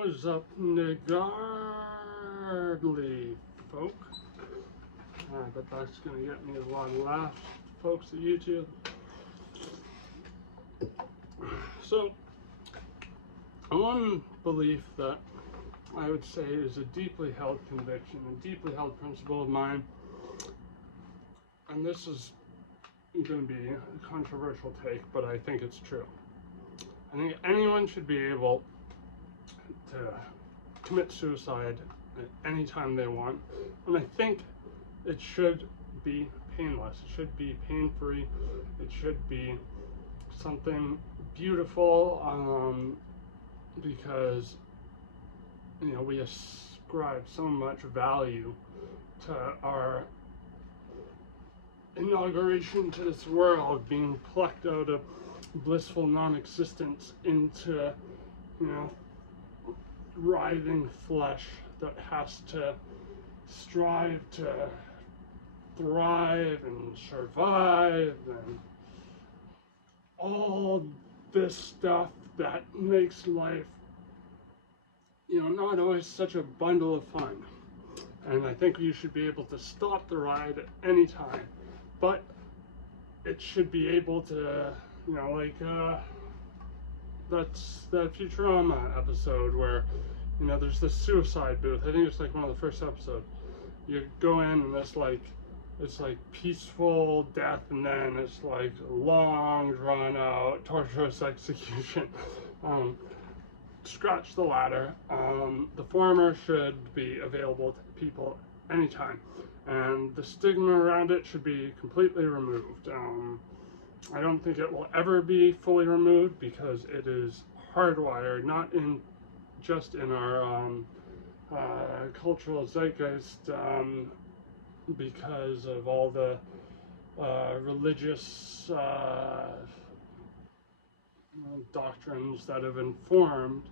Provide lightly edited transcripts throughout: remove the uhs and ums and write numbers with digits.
What is up, niggardly folk? But that's going to get me a lot of laughs, folks at YouTube. So, one belief that I would say is a deeply held conviction, a deeply held principle of mine, and this is going to be a controversial take, but I think it's true. I think anyone should be able to commit suicide at any time they want, and I think it should be painless. It should be pain-free. It should be something beautiful, because we ascribe so much value to our inauguration to this world, being plucked out of blissful non-existence into writhing flesh that has to strive to thrive and survive and all this stuff that makes life not always such a bundle of fun. And I think you should be able to stop the ride at any time, but it should be able to that's that Futurama episode where there's this suicide booth. I think it's like one of the first episodes. You go in and it's like peaceful death, and then it's like long drawn out torturous execution. Scratch the latter. The former should be available to people anytime, and the stigma around it should be completely removed. I don't think it will ever be fully removed because it is hardwired, not just in our cultural zeitgeist, because of all the religious doctrines that have informed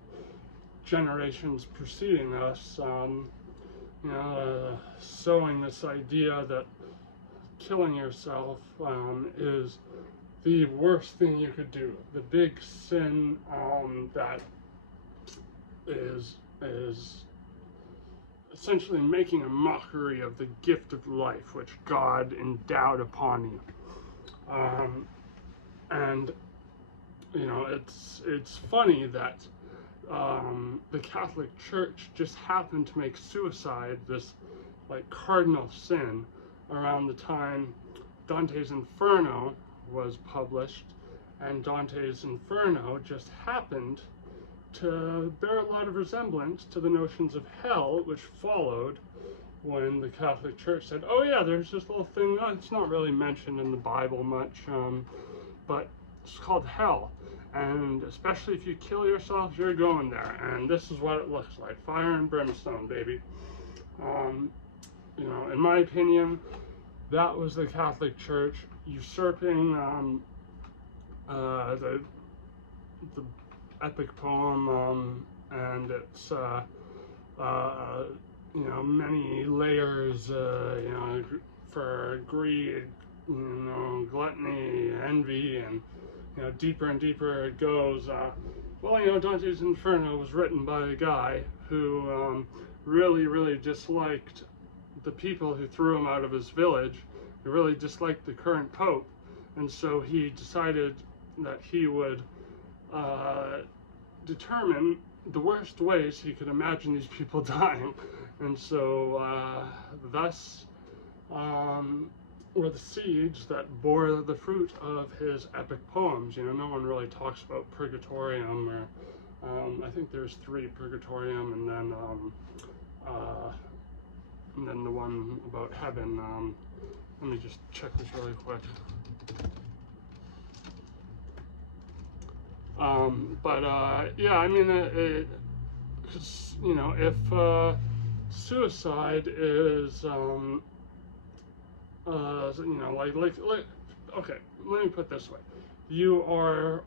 generations preceding us, sowing this idea that killing yourself is the worst thing you could do, the big sin that is essentially making a mockery of the gift of life which God endowed upon you. And it's funny that the Catholic Church just happened to make suicide this cardinal sin around the time Dante's Inferno was published, and Dante's Inferno just happened to bear a lot of resemblance to the notions of hell which followed when the Catholic Church said, oh yeah, there's this little thing that's not really mentioned in the Bible much, but it's called hell, and especially if you kill yourself, you're going there, and this is what it looks like: fire and brimstone, baby. In my opinion, that was the Catholic Church usurping the epic poem and its many layers, for greed, gluttony, envy, and deeper and deeper it goes. Dante's Inferno was written by a guy who really disliked the people who threw him out of his village. He really disliked the current pope, and so he decided that he would determine the worst ways he could imagine these people dying, and so thus were the seeds that bore the fruit of his epic poems. No one really talks about purgatorium, or I think there's 3: purgatorium, and then the one about heaven. Let me just check this really quick. If suicide is, okay, let me put it this way. You are,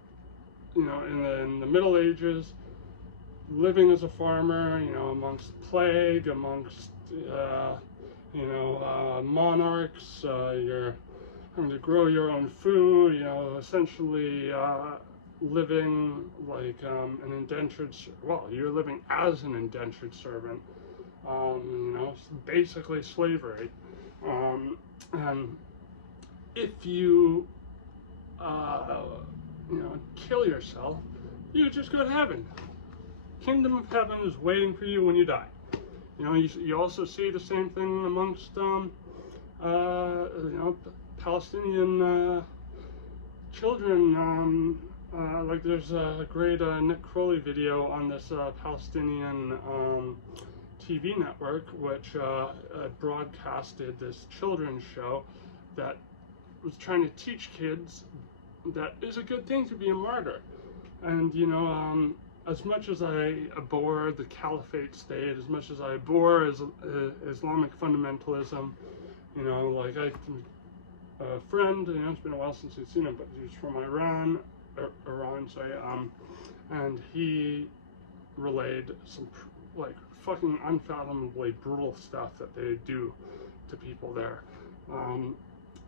in the Middle Ages, living as a farmer, amongst plague, amongst, monarchs, you're having to grow your own food, essentially living like an indentured, well, you're living as an indentured servant, you know, basically slavery. And if you, you know, kill yourself, you just go to heaven. Kingdom of heaven is waiting for you when you die. You know, you also see the same thing amongst, you know, Palestinian children. Like there's a great Nick Crowley video on this Palestinian TV network, which broadcasted this children's show that was trying to teach kids that it's a good thing to be a martyr. And, you know, as much as I abhor the caliphate state, as much as I abhor Islamic fundamentalism, you know, like a friend, you know, it's been a while since I've seen him, but he's from Iran, and he relayed some like fucking unfathomably brutal stuff that they do to people there,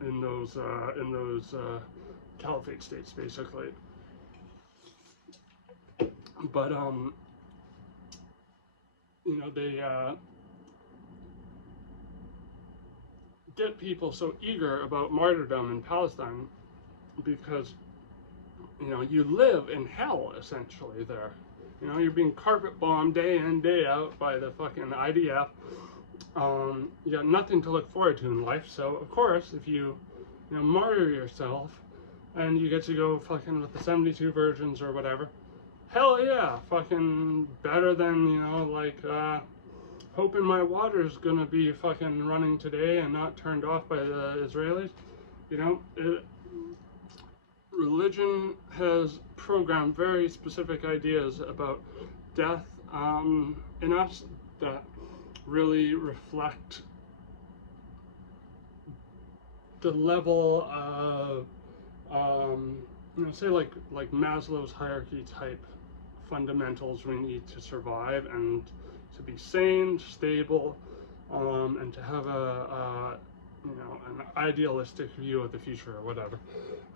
in those caliphate states, basically. But you know, they get people so eager about martyrdom in Palestine because, you know, you live in hell essentially there. You know, you're being carpet bombed day in, day out by the fucking IDF. You got nothing to look forward to in life, so of course, if you know, martyr yourself and you get to go fucking with the 72 virgins or whatever, hell yeah, fucking better than, you know, like, hoping my water's gonna be fucking running today and not turned off by the Israelis. You know, religion has programmed very specific ideas about death in us that really reflect the level of, you know, say like Maslow's hierarchy type fundamentals we need to survive and to be sane, stable, and to have a you know, an idealistic view of the future or whatever,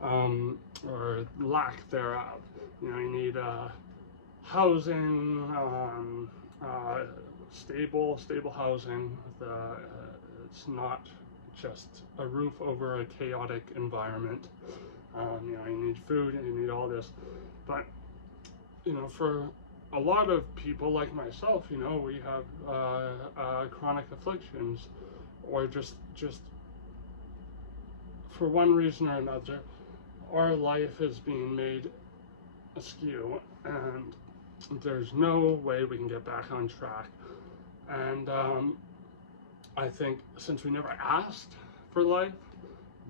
or lack thereof. You know, you need housing, stable housing. It's not just a roof over a chaotic environment. You know, you need food and you need all this, but you know, for a lot of people like myself, you know, we have chronic afflictions, or just for one reason or another, our life is being made askew, and there's no way we can get back on track. And I think since we never asked for life,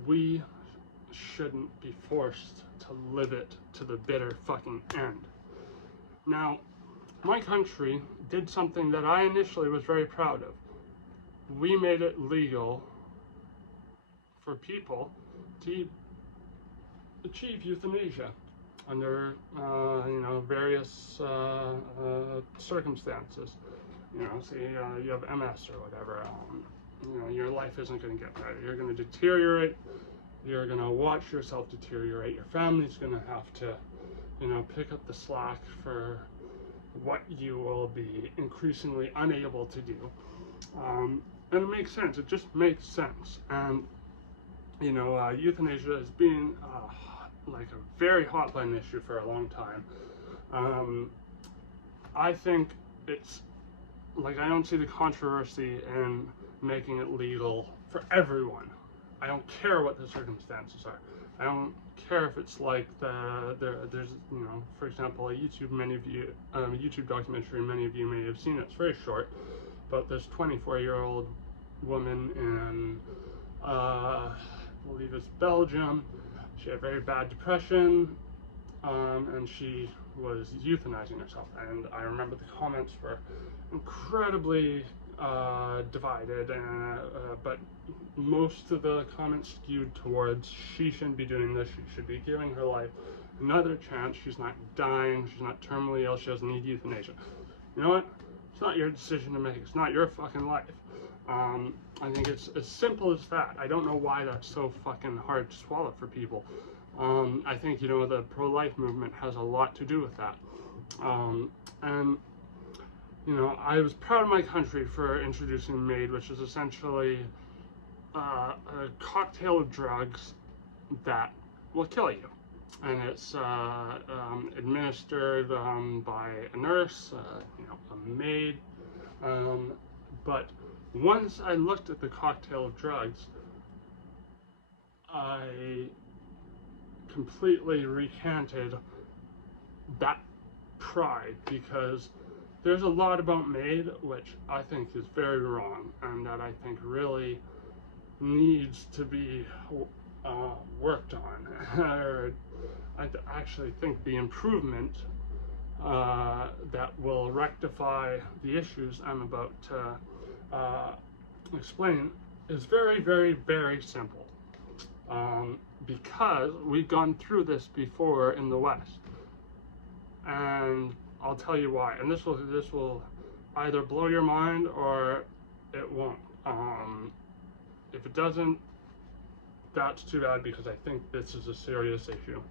we shouldn't be forced to live it to the bitter fucking end. Now, my country did something that I initially was very proud of. We made it legal for people to achieve euthanasia under, you know, various circumstances. You know, say you have MS or whatever, you know, your life isn't going to get better. You're going to deteriorate. You're going to watch yourself deteriorate. Your family's going to have to, you know, pick up the slack for what you will be increasingly unable to do. And it makes sense. It just makes sense. And, you know, euthanasia has been like a very hot button issue for a long time. I think it's like, I don't see the controversy in making it legal for everyone. I don't care what the circumstances are. I don't care if it's like there's, you know, for example, a YouTube documentary many of you may have seen. It's very short, but this 24-year-old woman in I believe it's Belgium. She had very bad depression, and she was euthanizing herself. And I remember the comments were incredibly divided, but most of the comments skewed towards she shouldn't be doing this, she should be giving her life another chance, she's not dying, she's not terminally ill, she doesn't need euthanasia. You know what? It's not your decision to make, it's not your fucking life. I think it's as simple as that. I don't know why that's so fucking hard to swallow for people. I think, you know, the pro-life movement has a lot to do with that. And, you know, I was proud of my country for introducing MAID, which is essentially a cocktail of drugs that will kill you. And it's administered by a nurse, you know, a maid. But once I looked at the cocktail of drugs, I completely recanted that pride, because there's a lot about MAID which I think is very wrong, and that I think really needs to be worked on. I actually think the improvement that will rectify the issues I'm about to explain is very, very, very simple. Because we've gone through this before in the West, and I'll tell you why. And this will either blow your mind or it won't. If it doesn't, that's too bad, because I think this is a serious issue.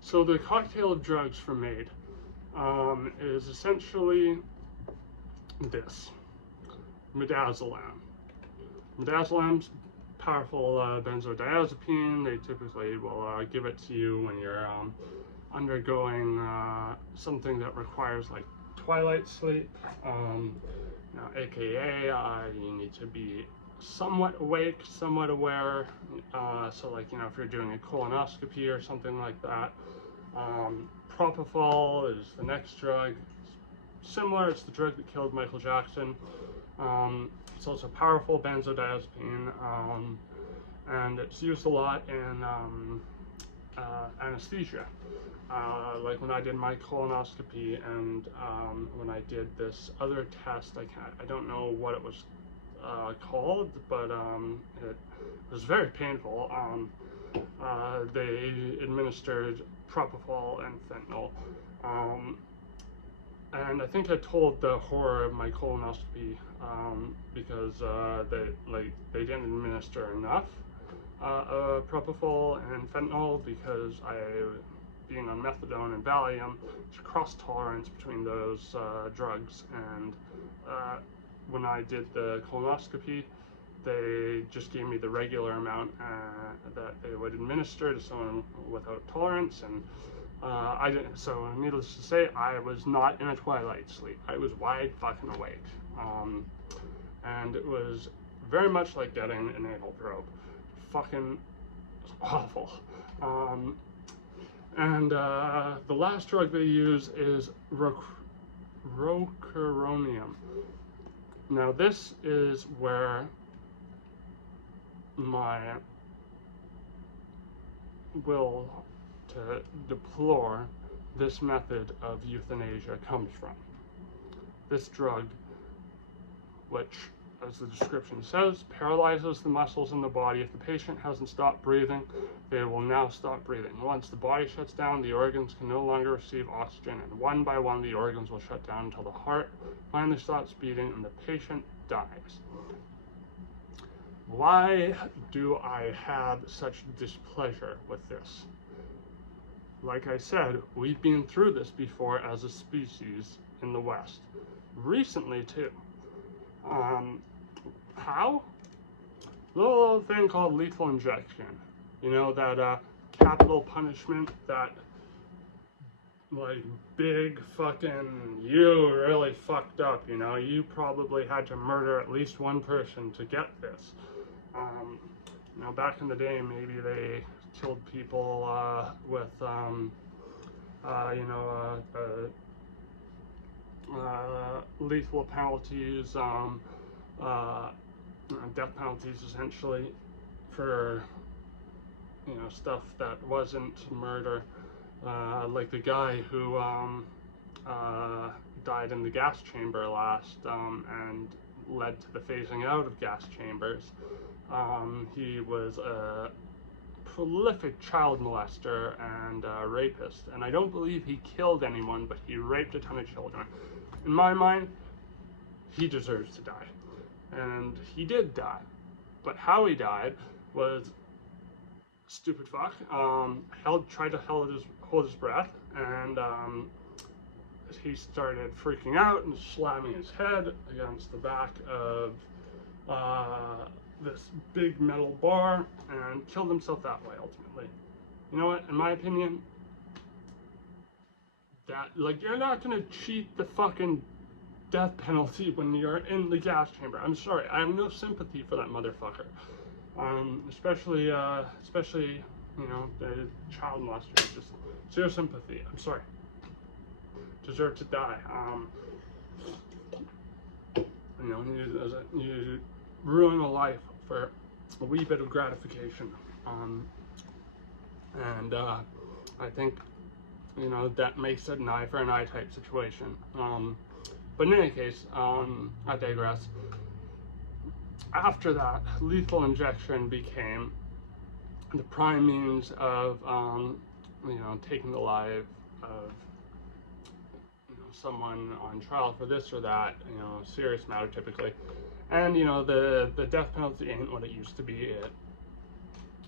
So the cocktail of drugs for MAID is essentially this: midazolam. Midazolam's powerful benzodiazepine. They typically will give it to you when you're undergoing something that requires like twilight sleep, you know, aka you need to be somewhat awake, somewhat aware. So like, you know, if you're doing a colonoscopy or something like that. Propofol is the next drug. It's similar, it's the drug that killed Michael Jackson. It's also a powerful benzodiazepine, and it's used a lot in anesthesia. Like when I did my colonoscopy, and when I did this other test, I don't know what it was called, but it was very painful. They administered propofol and fentanyl. And I think I told the horror of my colonoscopy, because they didn't administer enough propofol and fentanyl, because being on methadone and Valium, there's cross tolerance between those drugs. And when I did the colonoscopy, they just gave me the regular amount that they would administer to someone without tolerance, and I didn't. So needless to say, I was not in a twilight sleep. I was wide fucking awake, and it was very much like getting an anal probe. Fucking awful. And the last drug they use is rocuronium. Now this is where my will to deplore this method of euthanasia comes from. This drug, which, as the description says, paralyzes the muscles in the body. If the patient hasn't stopped breathing, they will now stop breathing. Once the body shuts down, the organs can no longer receive oxygen, and one by one the organs will shut down until the heart finally stops beating and the patient dies. Why do I have such displeasure with this? Like I said, we've been through this before as a species in the West. Recently too. How? A little thing called lethal injection. You know, that capital punishment, that like big fucking, you really fucked up, you know, you probably had to murder at least one person to get this. You know, back in the day, maybe they killed people with, you know, lethal penalties, death penalties essentially, for, you know, stuff that wasn't murder. Like the guy who died in the gas chamber last, and led to the phasing out of gas chambers. He was a prolific child molester and rapist, and I don't believe he killed anyone, but he raped a ton of children. In my mind, he deserves to die, and he did die. But how he died was stupid fuck, tried to hold his breath, and he started freaking out and slamming his head against the back of this big metal bar and killed himself that way ultimately. You know what, in my opinion, that, like, you're not gonna cheat the fucking death penalty when you're in the gas chamber. I'm sorry, I have no sympathy for that motherfucker. Especially, you know, the child molester. Just zero sympathy. I'm sorry. Deserve to die. You know, you ruin a life for a wee bit of gratification. And I think, you know, that makes it an eye for an eye type situation. But in any case, I digress. After that, lethal injection became the prime means of, you know, taking the life of, you know, someone on trial for this or that, you know, serious matter typically. And, you know, the death penalty ain't what it used to be. It,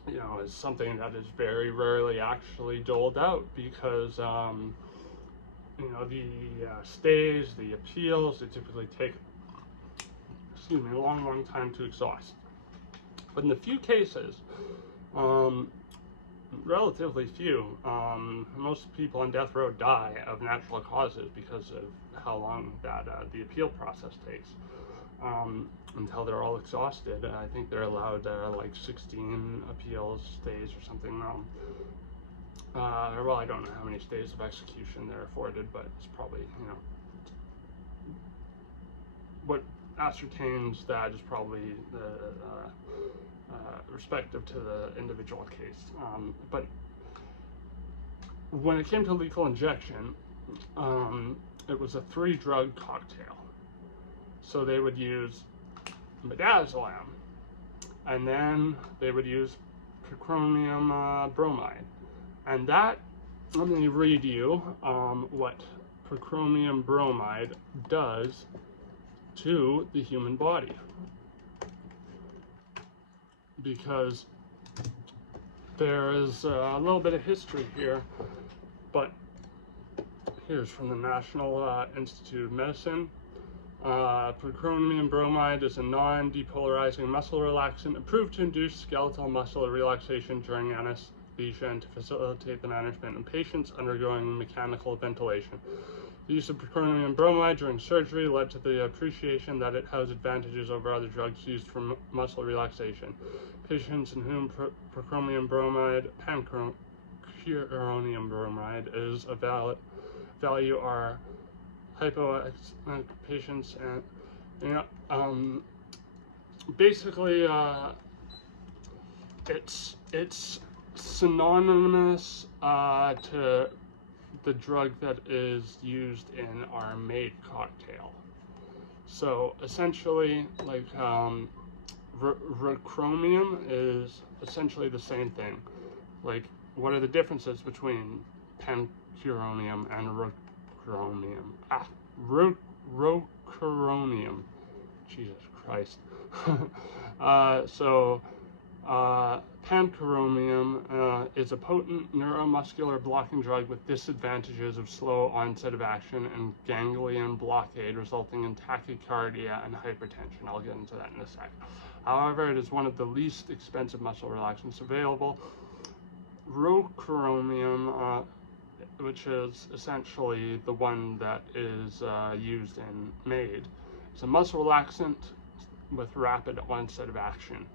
you know, is something that is very rarely actually doled out because, you know, the stays, the appeals, they typically take, excuse me, a long time to exhaust. But in the few cases, relatively few, most people on death row die of natural causes because of how long that the appeal process takes. Until they're all exhausted. I think they're allowed like 16 appeals, stays or something. Well, I don't know how many stays of execution they're afforded, but it's probably, you know, what ascertains that is probably the respective to the individual case. But when it came to lethal injection, it was a 3-drug cocktail. So they would use midazolam, and then they would use prochronium bromide. And that, let me read you what prochronium bromide does to the human body. Because there is a little bit of history here, but here's from the National Institute of Medicine. Prochronium bromide is a non-depolarizing muscle relaxant approved to induce skeletal muscle relaxation during anesthesia and to facilitate the management of patients undergoing mechanical ventilation. The use of prochronium bromide during surgery led to the appreciation that it has advantages over other drugs used for muscle relaxation. Patients in whom prochronium bromide, pancuronium bromide is a value are hypoxic patients, and, you know, basically it's synonymous to the drug that is used in our MAID cocktail. So essentially, like, chromium is essentially the same thing. Like, what are the differences between pancuronium and chromium? Rocuronium. Jesus Christ. Pancuronium is a potent neuromuscular blocking drug with disadvantages of slow onset of action and ganglion blockade, resulting in tachycardia and hypertension. I'll get into that in a sec. However, it is one of the least expensive muscle relaxants available. Rocuronium, which is essentially the one that is used in MAID. It's a muscle relaxant with rapid onset of action.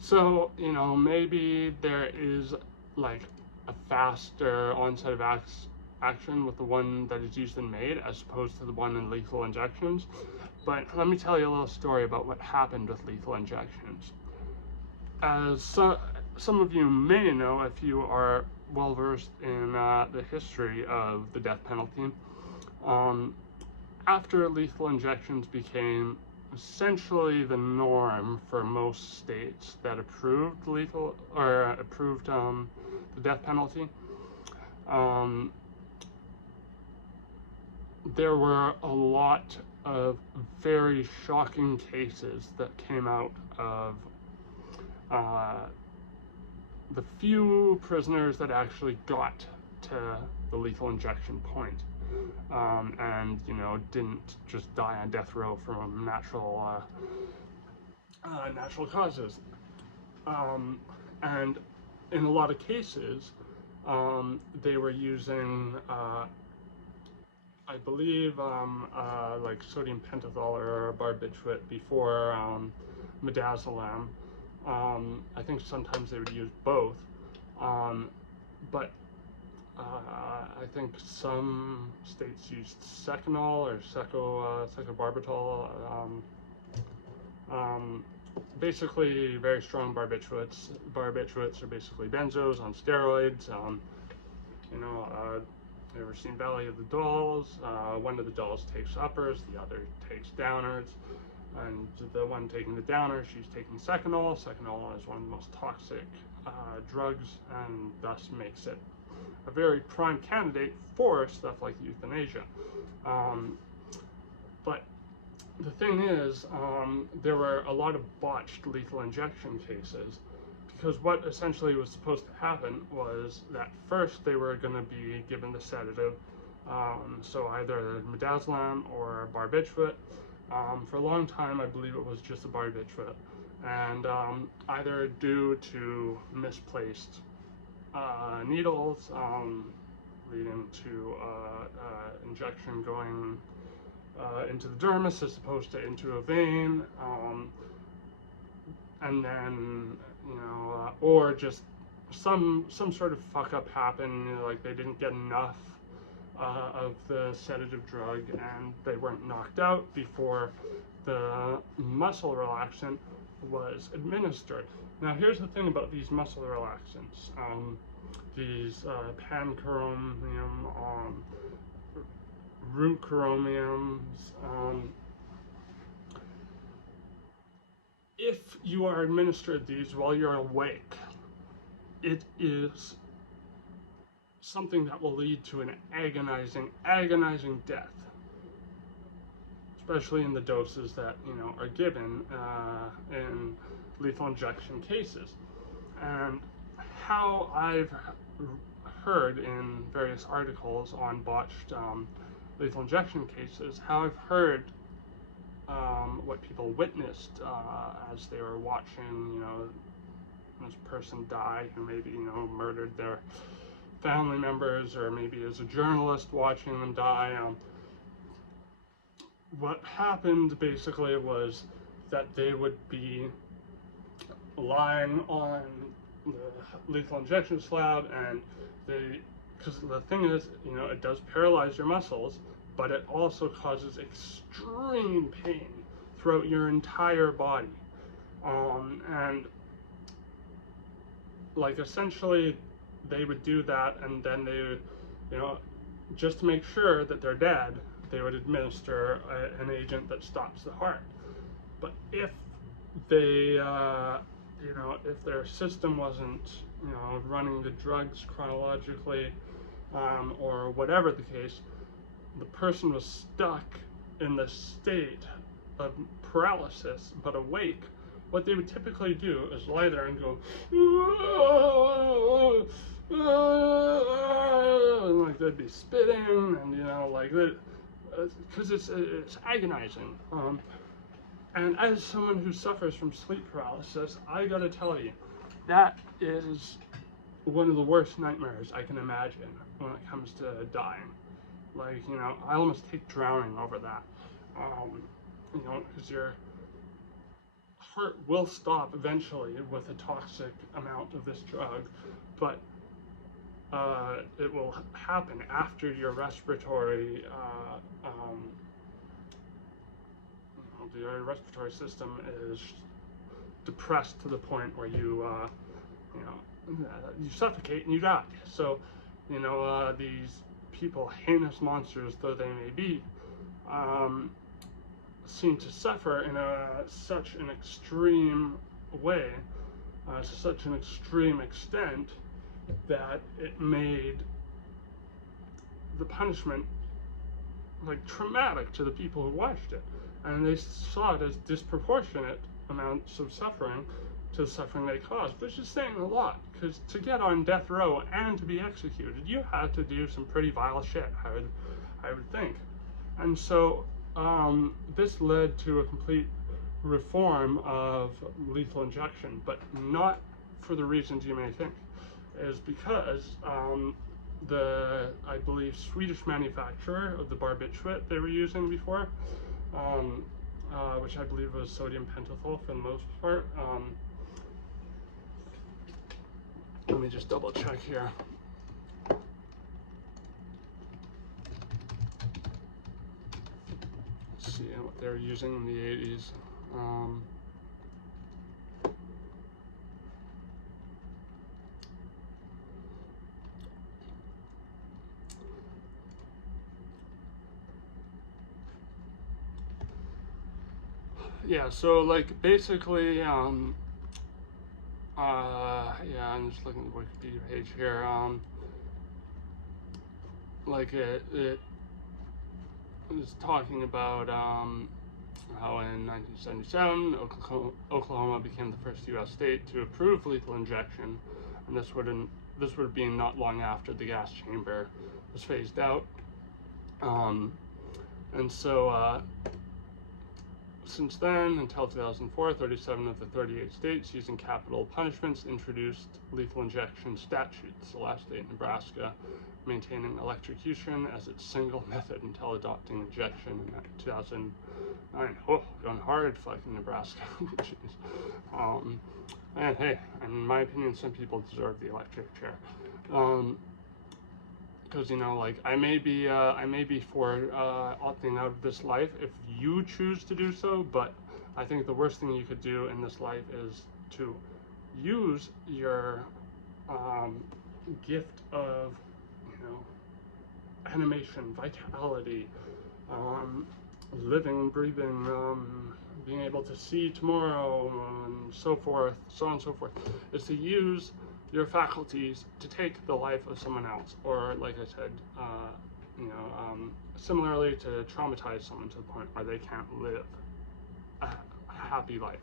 So, you know, maybe there is like a faster onset of action with the one that is used in MAID as opposed to the one in lethal injections. But let me tell you a little story about what happened with lethal injections. As some of you may know, if you are well versed in the history of the death penalty, after lethal injections became essentially the norm for most states that approved lethal or approved the death penalty, there were a lot of very shocking cases that came out of the few prisoners that actually got to the lethal injection point, and didn't just die on death row from natural causes. And in a lot of cases, they were using, I believe, like sodium pentothal or barbiturate before midazolam. I think sometimes they would use both, but I think some states used seconal or secobarbital. Basically, very strong barbiturates. Barbiturates are basically benzos on steroids. You ever seen Valley of the Dolls? One of the dolls takes uppers, the other takes downers, and the one taking the downer, she's taking seconal. Seconal is one of the most toxic drugs, and thus makes it a very prime candidate for stuff like euthanasia. But the thing is, there were a lot of botched lethal injection cases, because what essentially was supposed to happen was that first they were going to be given the sedative, so either midazolam or barbiturate. For a long time, I believe it was just the barbiturate, and either due to misplaced needles, leading to injection going into the dermis as opposed to into a vein, and then or just some sort of fuck up happened, like they didn't get enough of the sedative drug and they weren't knocked out before the muscle relaxant was administered. Now here's the thing about these muscle relaxants, these pancuronium, reucromiums. If you are administered these while you're awake, it is something that will lead to an agonizing death, especially in the doses that are given in lethal injection cases. And how I've heard in various articles on botched lethal injection cases, how I've heard what people witnessed as they were watching, this person die who maybe, murdered their family members, or maybe as a journalist watching them die. What happened basically was that they would be lying on the lethal injection slab, and because the thing is, it does paralyze your muscles, but it also causes extreme pain throughout your entire body. And like essentially they would do that, and then they would, just to make sure that they're dead, they would administer an agent that stops the heart. But if they, if their system wasn't, running the drugs chronologically, or whatever the case, the person was stuck in the state of paralysis but awake. What they would typically do is lie there and go, and like they'd be spitting, and like that, because it's agonizing. And as someone who suffers from sleep paralysis, I gotta tell you, that is one of the worst nightmares I can imagine when it comes to dying. Like, I almost take drowning over that. Because your heart will stop eventually with a toxic amount of this drug, but it will happen after your respiratory, your respiratory system is depressed to the point where you suffocate and you die. So, these people, heinous monsters though they may be, seem to suffer in such an extreme way, to such an extreme extent, that it made the punishment like traumatic to the people who watched it, and they saw it as disproportionate amounts of suffering to the suffering they caused, which is saying a lot, because to get on death row and to be executed, you had to do some pretty vile shit, I would think. And so this led to a complete reform of lethal injection, but not for the reasons you may think, is because I believe, Swedish manufacturer of the barbiturate they were using before, which I believe was sodium pentothal for the most part. Let me just double check here. Let's see what they were using in the 80s. Yeah, so like basically, yeah, I'm just looking at the Wikipedia page here. Like it was talking about how in 1977 Oklahoma became the first U.S. state to approve lethal injection, and this would have been not long after the gas chamber was phased out. And so since then, until 2004, 37 of the 38 states using capital punishments introduced lethal injection statutes, the last state, Nebraska, maintaining electrocution as its single method until adopting injection in 2009. Oh, going hard, fucking Nebraska. Jeez. And hey, in my opinion, some people deserve the electric chair. Because, you know, like, I may be for opting out of this life if you choose to do so, but I think the worst thing you could do in this life is to use your gift of, you know, animation, vitality, living, breathing, being able to see tomorrow, and so forth, so on and so forth, is to use your faculties to take the life of someone else, or like I said, you know, similarly to traumatize someone to the point where they can't live a happy life.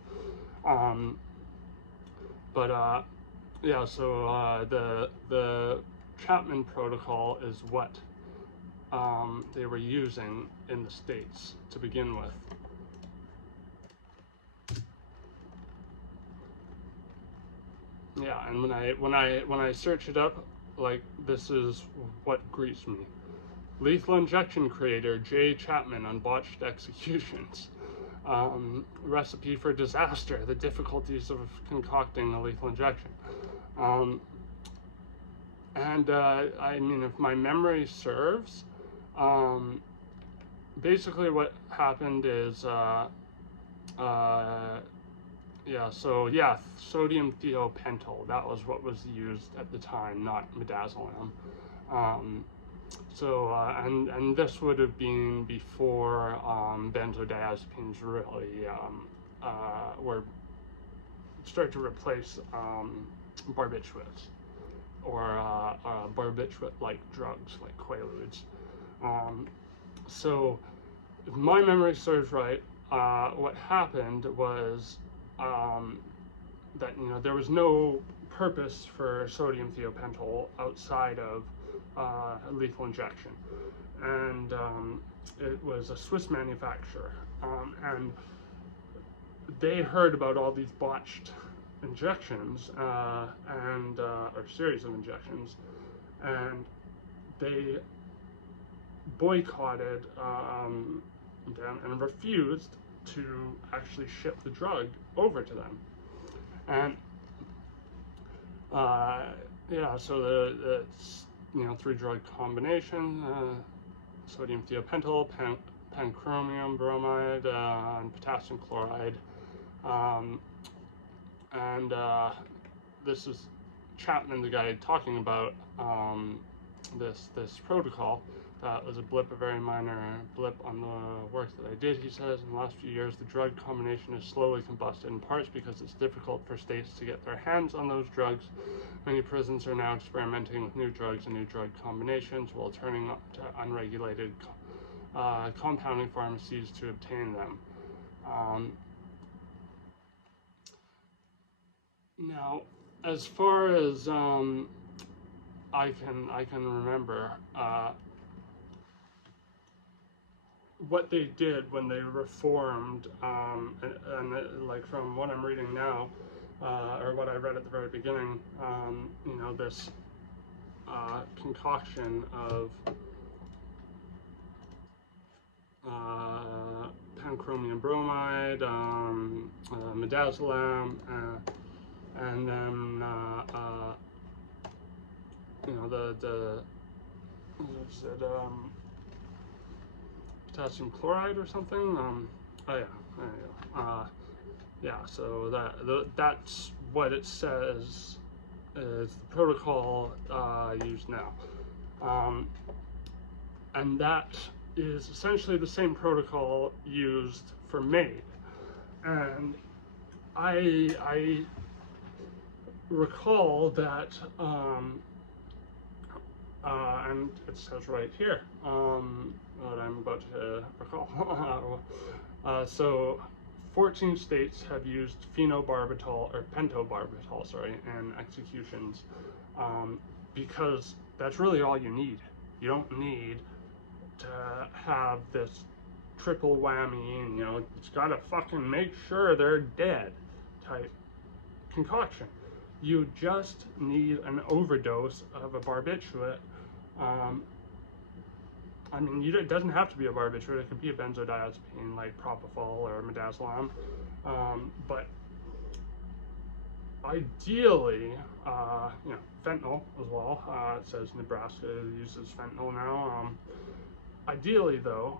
Yeah, so the Chapman protocol is what they were using in the States to begin with. Yeah, and when I search it up, like, this is what greets me. Lethal injection creator J. Chapman on botched executions. Recipe for disaster, the difficulties of concocting a lethal injection. I mean, if my memory serves, basically what happened is, sodium thiopental, that was what was used at the time, not midazolam. And this would have been before benzodiazepines really were started to replace barbiturates or barbiturate-like drugs like Quaaludes. So if my memory serves right, what happened was that, you know, there was no purpose for sodium thiopental outside of lethal injection, and it was a Swiss manufacturer, and they heard about all these botched injections or series of injections, and they boycotted them and refused to actually ship the drug over to them. And so the 3-drug combination, sodium thiopental, panchronium bromide, and potassium chloride, this is Chapman, the guy talking about this protocol. That was a blip, a very minor blip on the work that I did, he says. In the last few years, the drug combination is slowly combusted, in parts because it's difficult for states to get their hands on those drugs. Many prisons are now experimenting with new drugs and new drug combinations while turning up to unregulated compounding pharmacies to obtain them. Now, as far as I can remember, what they did when they reformed, like from what I'm reading now, or what I read at the very beginning, this concoction of panchromium bromide, midazolam, and then the what is it, potassium chloride or something. Oh yeah, there you go. Yeah, so that's what it says is the protocol used now, and that is essentially the same protocol used for MAID. And I recall that, and it says right here, what I'm about to recall. So 14 states have used phenobarbital, or pentobarbital, in executions, because that's really all you need. You don't need to have this triple whammy, and it's gotta fucking make sure they're dead type concoction. You just need an overdose of a barbiturate. I mean, it doesn't have to be a barbiturate. It could be a benzodiazepine like propofol or midazolam, but ideally, fentanyl as well. It says Nebraska uses fentanyl now. Ideally, though,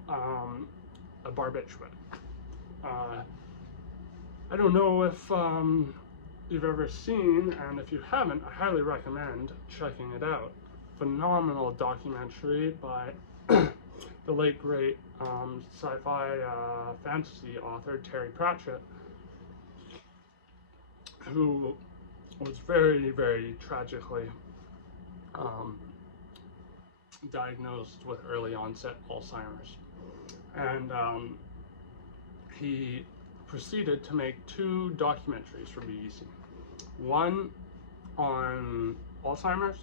a barbiturate. I don't know if you've ever seen, and if you haven't, I highly recommend checking it out. Phenomenal documentary by the late great sci-fi fantasy author Terry Pratchett, who was very, very tragically diagnosed with early onset Alzheimer's, and he proceeded to make 2 documentaries for BBC. One on Alzheimer's,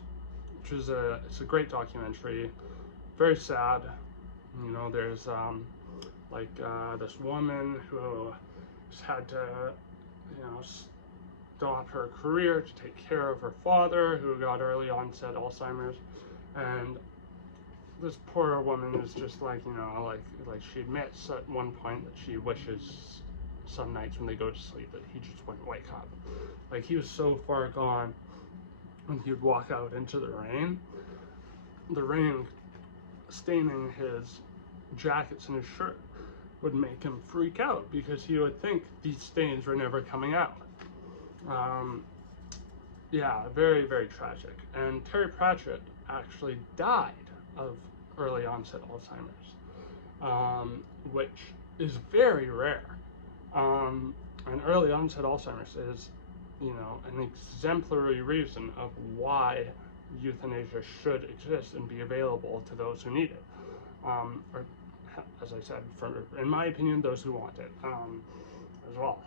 which is it's a great documentary, very sad. There's this woman who has had to, stop her career to take care of her father who got early onset Alzheimer's, and this poor woman is just like she admits at one point that she wishes some nights when they go to sleep that he just wouldn't wake up. Like, he was so far gone when he would walk out into the rain staining his jackets and his shirt would make him freak out because he would think these stains were never coming out. Yeah, very, very tragic. And Terry Pratchett actually died of early onset Alzheimer's, which is very rare. And early onset Alzheimer's is, an exemplary reason of why euthanasia should exist and be available to those who need it. Or, as I said, in my opinion, those who want it as well.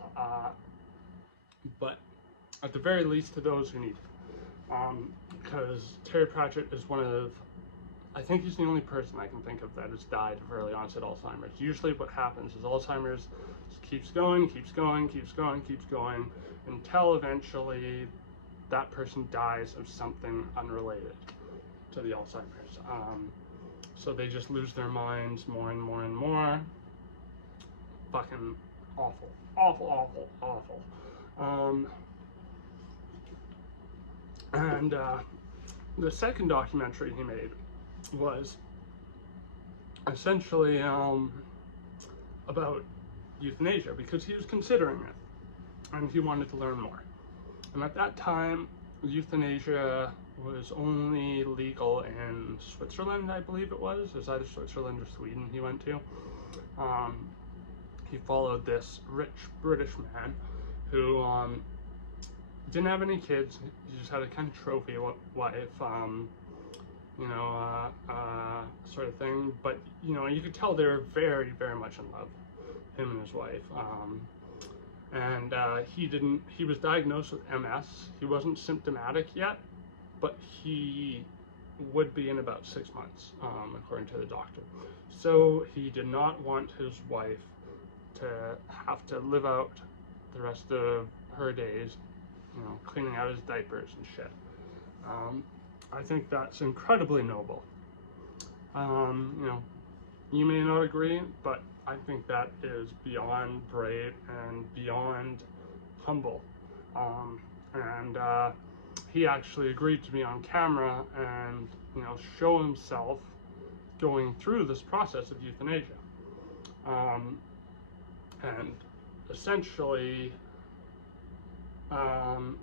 But at the very least, to those who need it. Because Terry Pratchett is I think he's the only person I can think of that has died of early onset Alzheimer's. Usually what happens is Alzheimer's keeps going, until eventually that person dies of something unrelated to the Alzheimer's. So they just lose their minds more and more and more. Fucking awful, awful, awful, awful. And the second documentary he made was essentially about euthanasia, because he was considering it and he wanted to learn more. And at that time, euthanasia was only legal in Switzerland, I believe it was. It was either Switzerland or Sweden he went to. He followed this rich British man who didn't have any kids. He just had a kind of trophy wife, sort of thing. But, you could tell they were very, very much in love, him and his wife. and he was diagnosed with MS. He wasn't symptomatic yet, but he would be in about 6 months, according to the doctor. So he did not want his wife to have to live out the rest of her days, cleaning out his diapers and shit. I think that's incredibly noble. You may not agree, but I think that is beyond brave and beyond humble. He actually agreed to be on camera and, show himself going through this process of euthanasia. And essentially,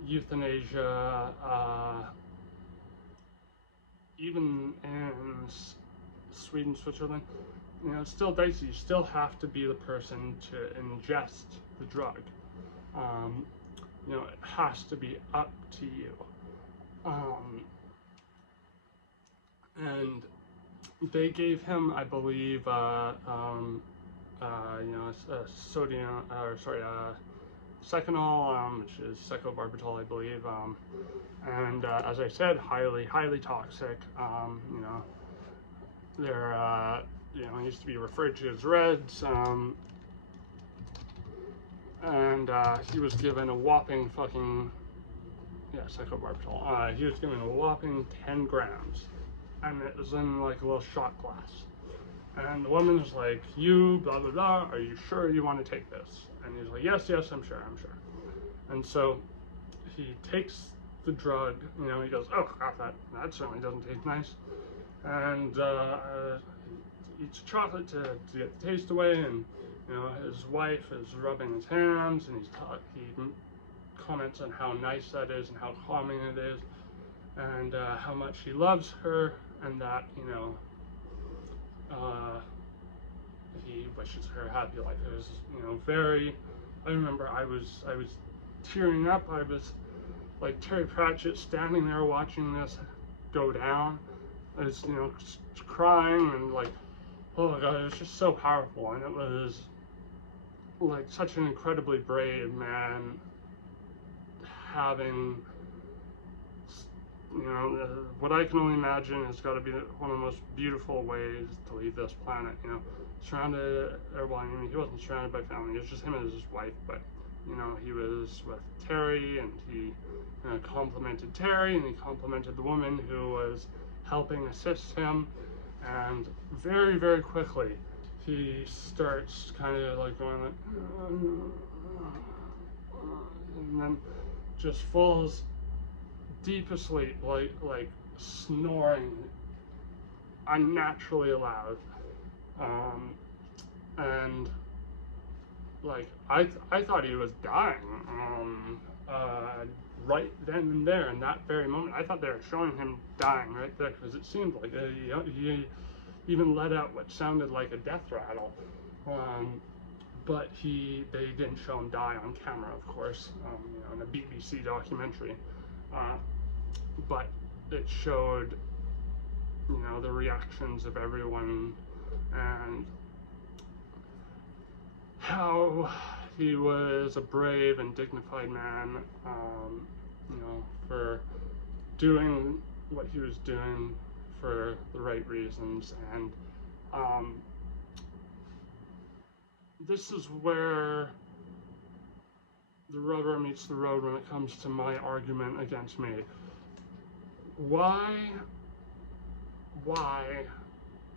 euthanasia, even in Sweden, Switzerland, it's still dicey. You still have to be the person to ingest the drug. It has to be up to you. And they gave him, I believe, Seconal, which is secobarbital, I believe. And as I said, highly, highly toxic. They're, used to be referred to as Reds. And he was given a whopping fucking, secobarbital. He was given a whopping 10 grams. And it was in like a little shot glass. And the woman was like, you, blah, blah, blah, are you sure you want to take this? And he's like, yes, I'm sure. And so he takes the drug, he goes, oh, God, that certainly doesn't taste nice. And eats chocolate to get the taste away, and, his wife is rubbing his hands, and he comments on how nice that is and how calming it is, and how much he loves her, and that, he wishes her a happy life. It was, I remember I was tearing up. I was like Terry Pratchett standing there watching this go down. I was, crying and like, oh my God, it was just so powerful. And it was like such an incredibly brave man having, what I can only imagine has got to be one of the most beautiful ways to leave this planet, surrounded, he wasn't surrounded by family, it was just him and his wife, but, he was with Terry, and he complimented Terry, and he complimented the woman who was helping assist him, and very, very quickly, he starts kind of like going like, and then just falls deep asleep, like snoring unnaturally loud, and like I thought he was dying, right then and there in that very moment. I thought they were showing him dying right there, because it seemed like he even let out what sounded like a death rattle, but they didn't show him die on camera, of course, in a BBC documentary. But it showed, the reactions of everyone, and how he was a brave and dignified man, for doing what he was doing for the right reasons. And this is where the rubber meets the road when it comes to my argument against MAID. Why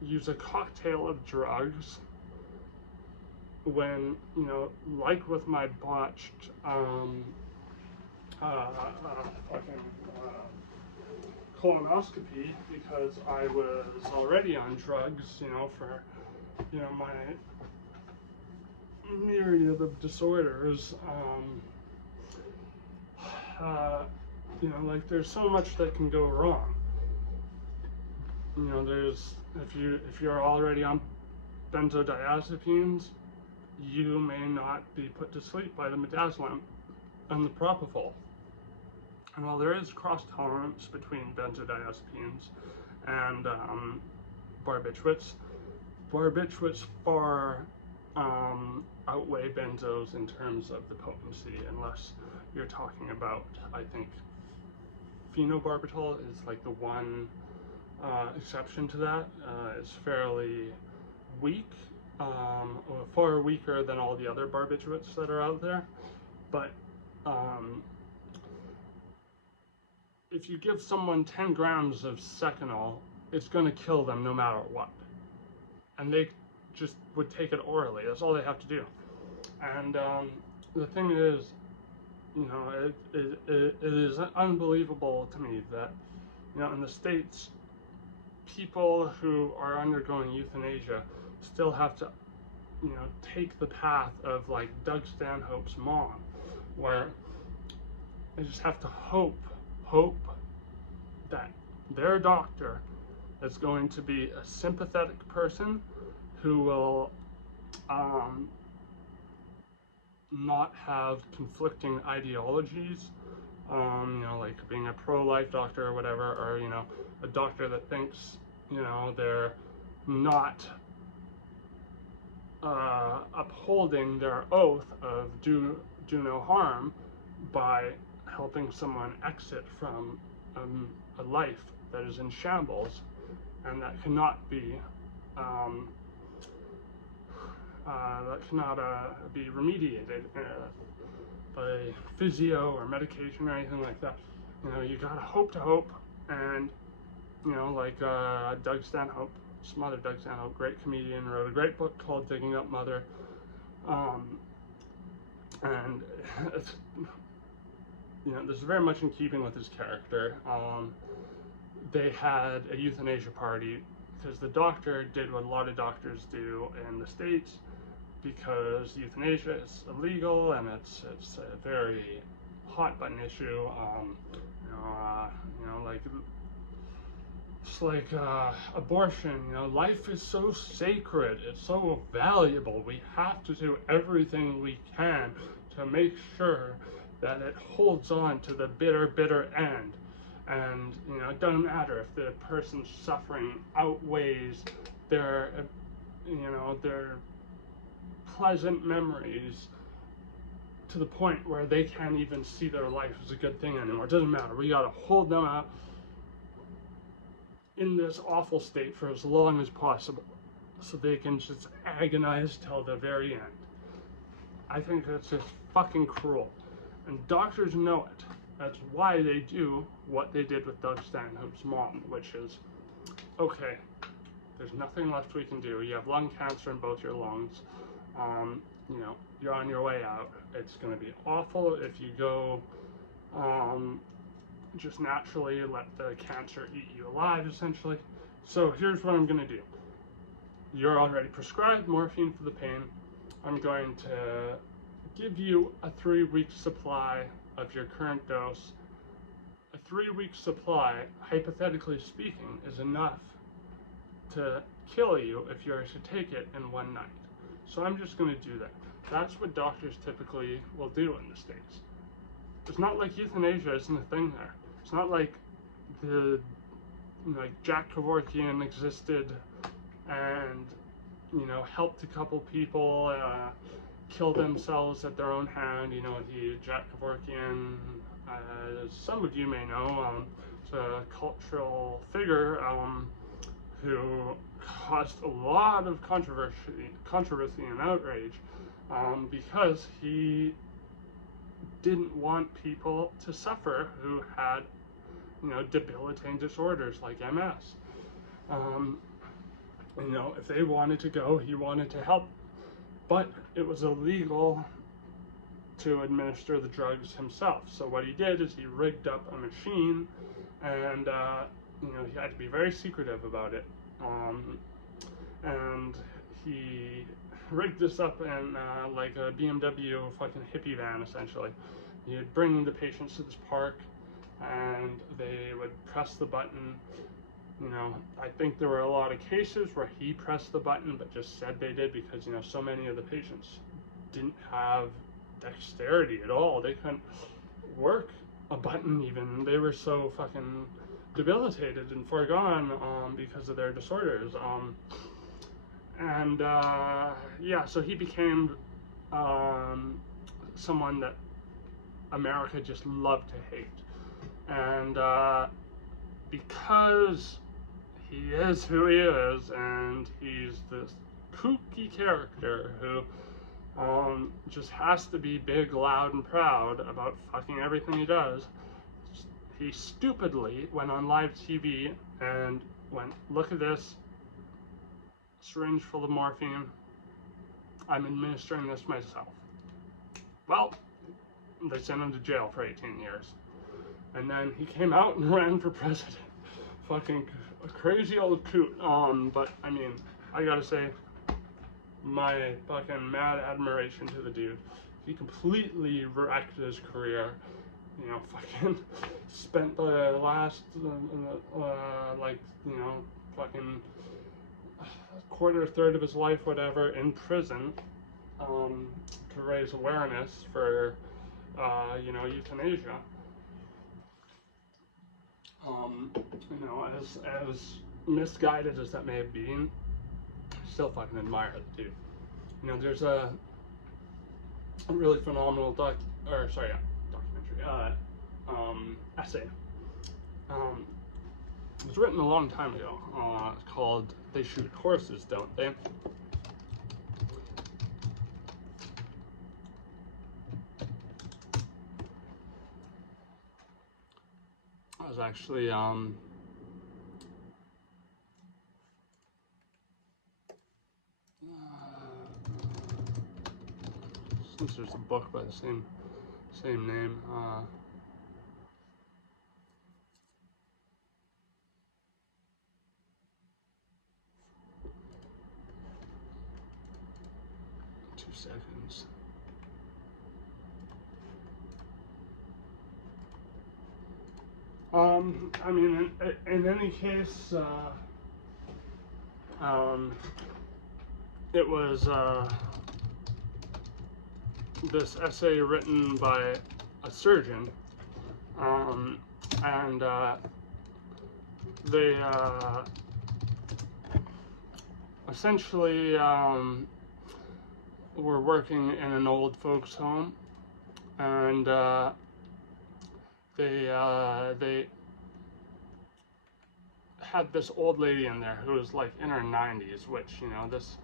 use a cocktail of drugs when, like with my botched colonoscopy, because I was already on drugs, for, my myriad of disorders, like there's so much that can go wrong. If you're already on benzodiazepines, you may not be put to sleep by the midazolam and the propofol. And while there is cross-tolerance between benzodiazepines and barbiturates far outweigh benzos in terms of the potency, unless you're talking about, I think, phenobarbital is like the one exception to that. It's fairly weak, far weaker than all the other barbiturates that are out there. But if you give someone 10 grams of Seconal, it's going to kill them no matter what. And they just would take it orally. That's all they have to do. And the thing is, you know, it is unbelievable to me that, you know, in the States, people who are undergoing euthanasia still have to, you know, take the path of like Doug Stanhope's mom, where they just have to hope that their doctor is going to be a sympathetic person who will not have conflicting ideologies, you know, like being a pro-life doctor or whatever, or, you know, a doctor that thinks, you know, they're not upholding their oath of do no harm by helping someone exit from a life that is in shambles and that cannot be remediated by physio or medication or anything like that. You know, you gotta hope to hope, and you know, like Doug Stanhope, his mother, Doug Stanhope, great comedian, wrote a great book called Digging Up Mother, and it's, you know, this is very much in keeping with his character. They had a euthanasia party because the doctor did what a lot of doctors do in the States, because euthanasia is illegal and it's a very hot button issue. You know, like it's like abortion. You know, life is so sacred, it's so valuable. We have to do everything we can to make sure that it holds on to the bitter end. And you know, it doesn't matter if the person's suffering outweighs their, you know, their pleasant memories to the point where they can't even see their life as a good thing anymore. It doesn't matter. We gotta hold them out in this awful state for as long as possible so they can just agonize till the very end. I think that's just fucking cruel. And doctors know it. That's why they do what they did with Doug Stanhope's mom, which is, okay, there's nothing left we can do. You have lung cancer in both your lungs. You know, you're on your way out. It's going to be awful if you go just naturally let the cancer eat you alive, essentially. So here's what I'm going to do. You're already prescribed morphine for the pain. I'm going to give you a 3-week supply of your current dose. A 3-week supply, hypothetically speaking, is enough to kill you if you are to take it in one night. So I'm just going to do that. That's what doctors typically will do in the States. It's not like euthanasia isn't a thing there. It's not like like Jack Kevorkian existed and, you know, helped a couple people kill themselves at their own hand. You know, Jack Kevorkian, as some of you may know, is a cultural figure who caused a lot of controversy and outrage because he didn't want people to suffer who had, you know, debilitating disorders like MS. You know, if they wanted to go, he wanted to help, but it was illegal to administer the drugs himself. So what he did is he rigged up a machine, and you know, he had to be very secretive about it. And he rigged this up in like a BMW fucking hippie van, essentially. He'd bring the patients to this park, and they would press the button. You know, I think there were a lot of cases where he pressed the button but just said they did, because, you know, so many of the patients didn't have dexterity at all. They couldn't work a button even. They were so fucking debilitated and far gone because of their disorders. And yeah, so he became someone that America just loved to hate. And because he is who he is, and he's this kooky character who just has to be big, loud, and proud about fucking everything he does, he stupidly went on live TV and went, look at this, syringe full of morphine, I'm administering this myself. Well, they sent him to jail for 18 years. And then he came out and ran for president. Fucking a crazy old coot. But I mean, I gotta say, my fucking mad admiration to the dude. He completely wrecked his career. You know, fucking spent the last, like, you know, fucking quarter, third of his life, whatever, in prison, to raise awareness for, you know, euthanasia. You know, as misguided as that may have been, I still fucking admire the dude. You know, there's a really phenomenal documentary, essay. It was written a long time ago, called "They Shoot Horses, Don't They?" I was actually since there's a book by the same name. 2 seconds. I mean, in any case, it was this essay written by a surgeon, and they essentially were working in an old folks' home, and they had this old lady in there who was like in her 90s, which, you know, this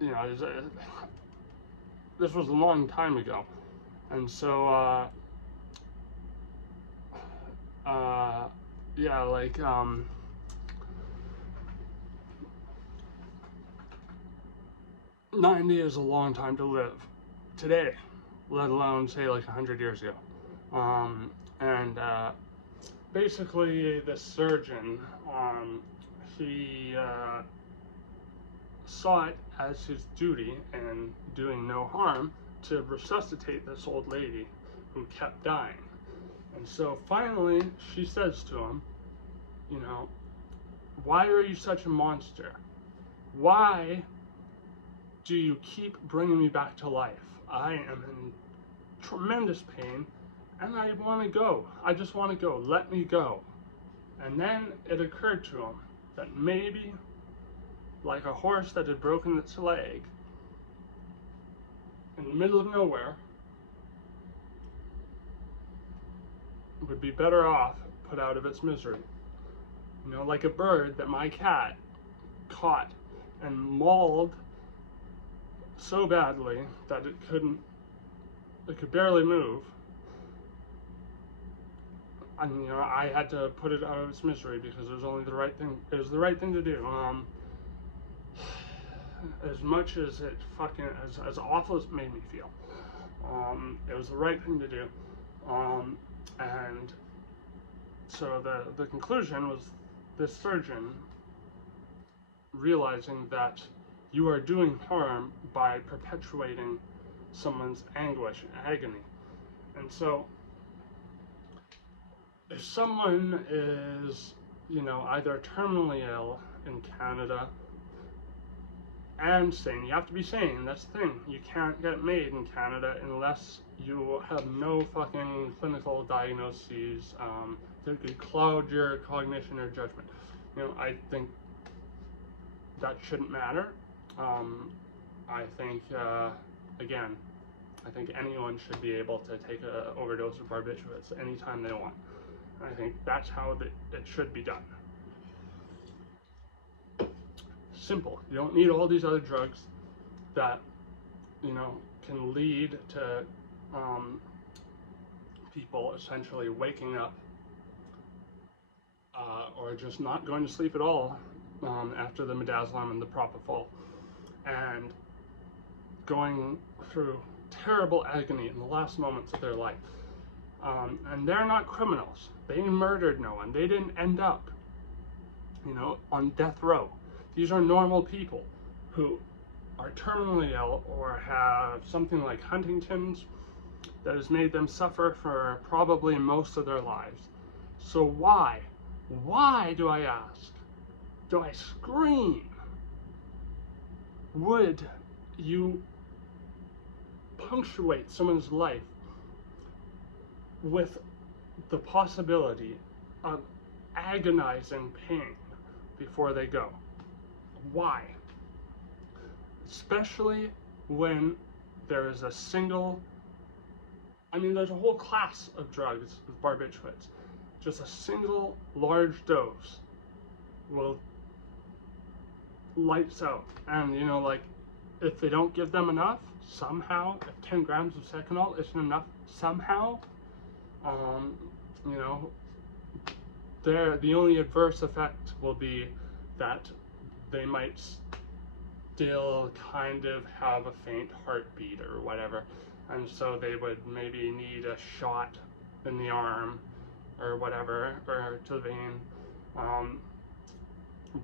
you know, this was a long time ago, and so yeah, like 90 is a long time to live today, let alone say like 100 years ago. And basically this surgeon, he saw it as his duty and doing no harm to resuscitate this old lady who kept dying. And so finally she says to him, you know, why are you such a monster? Why do you keep bringing me back to life? I am in tremendous pain and I want to go. I just want to go. Let me go. And then it occurred to him that maybe, like a horse that had broken its leg in the middle of nowhere, would be better off put out of its misery. You know, like a bird that my cat caught and mauled so badly that it could barely move. And, you know, I had to put it out of its misery because it was only the right thing. It was the right thing to do. As much as it fucking, as awful as it made me feel, it was the right thing to do. And so the conclusion was this surgeon realizing that you are doing harm by perpetuating someone's anguish and agony. And so if someone is, you know, either terminally ill in Canada and sane, you have to be sane, that's the thing. You can't get MAID in Canada unless you have no fucking clinical diagnoses that could cloud your cognition or judgment. I think that shouldn't matter. I think, again, I think anyone should be able to take an overdose of barbiturates anytime they want. I think that's how it should be done. Simple. You don't need all these other drugs that, can lead to people essentially waking up or just not going to sleep at all after the midazolam and the propofol, and going through terrible agony in the last moments of their life. And they're not criminals. They murdered no one. They didn't end up, on death row. These are normal people who are terminally ill or have something like Huntington's that has made them suffer for probably most of their lives. So why do I ask? Do I scream? Would you punctuate someone's life with the possibility of agonizing pain before they go? Why? Especially when there is a single, there's a whole class of drugs with barbiturates. Just a single large dose will lights out. And if they don't give them enough, somehow, if 10 grams of seconol isn't enough, somehow, the only adverse effect will be that they might still kind of have a faint heartbeat or whatever, and so they would maybe need a shot in the arm or whatever, or to the vein,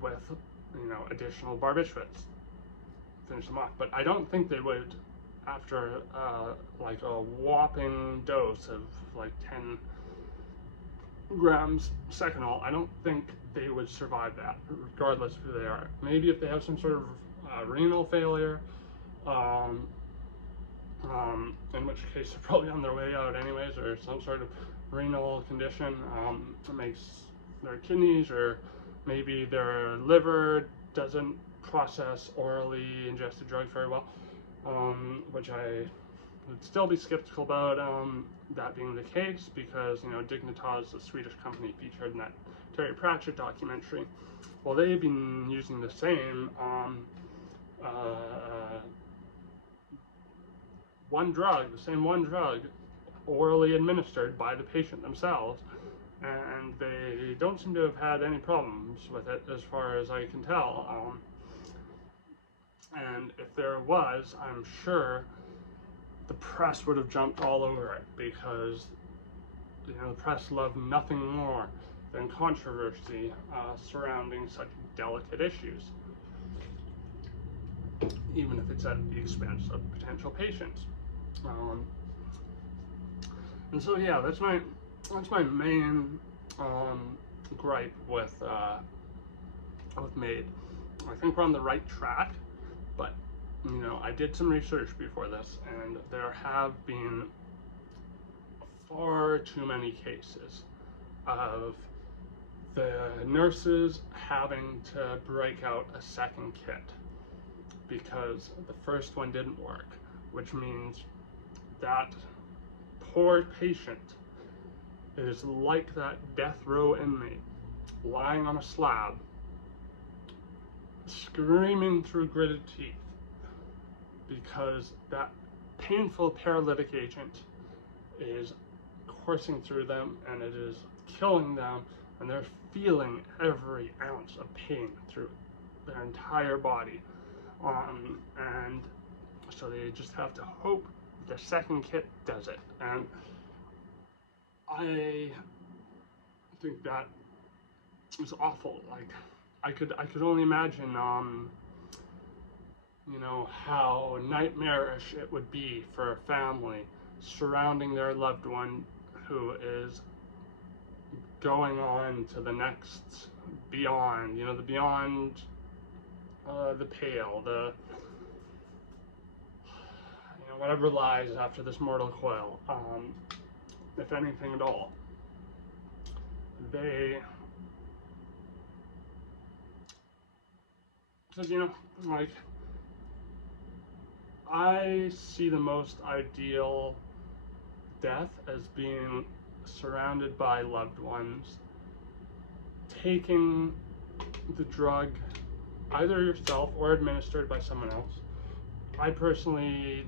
with additional barbiturates, finish them off. But I don't think they would, after like a whopping dose of like 10 grams seconol, I don't think they would survive that, regardless of who they are. Maybe if they have some sort of renal failure, in which case they're probably on their way out anyways, or some sort of renal condition that makes their kidneys, or maybe their liver doesn't process orally ingested drugs very well, which I would still be skeptical about that being the case, because Dignitas, the Swedish company featured in that Terry Pratchett documentary, well, they've been using the same one drug, orally administered by the patient themselves, and they don't seem to have had any problems with it as far as I can tell. And if there was, I'm sure the press would have jumped all over it, because the press love nothing more than controversy surrounding such delicate issues, even if it's at the expense of potential patients. And so yeah, that's my main gripe with MAID. I think we're on the right track, but I did some research before this, and there have been far too many cases of the nurses having to break out a second kit because the first one didn't work, which means that poor patient is like that death row inmate lying on a slab, screaming through gritted teeth, because that painful paralytic agent is coursing through them, and it is killing them, and they're feeling every ounce of pain through their entire body. And so they just have to hope the second kit does it. And I think that is awful. Like, I could only imagine how nightmarish it would be for a family surrounding their loved one who is going on to the next beyond, the beyond the pale, the whatever lies after this mortal coil, if anything at all. They Because, you know, like, I see the most ideal death as being surrounded by loved ones, taking the drug either yourself or administered by someone else. I personally,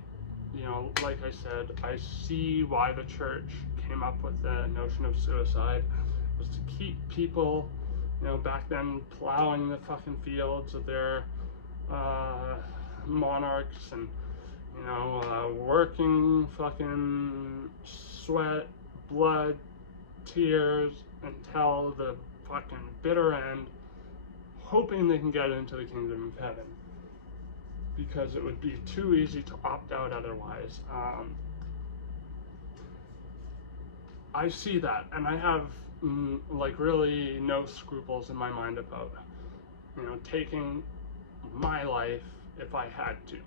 you know, like I said, I see why the church came up with the notion of suicide. It was to keep people, you know, back then plowing the fucking fields of their monarchs, and, you know, working fucking sweat, blood, tears until the fucking bitter end, hoping they can get into the kingdom of heaven, because it would be too easy to opt out otherwise. I see that, and I have like really no scruples in my mind about, you know, taking my life if I had to,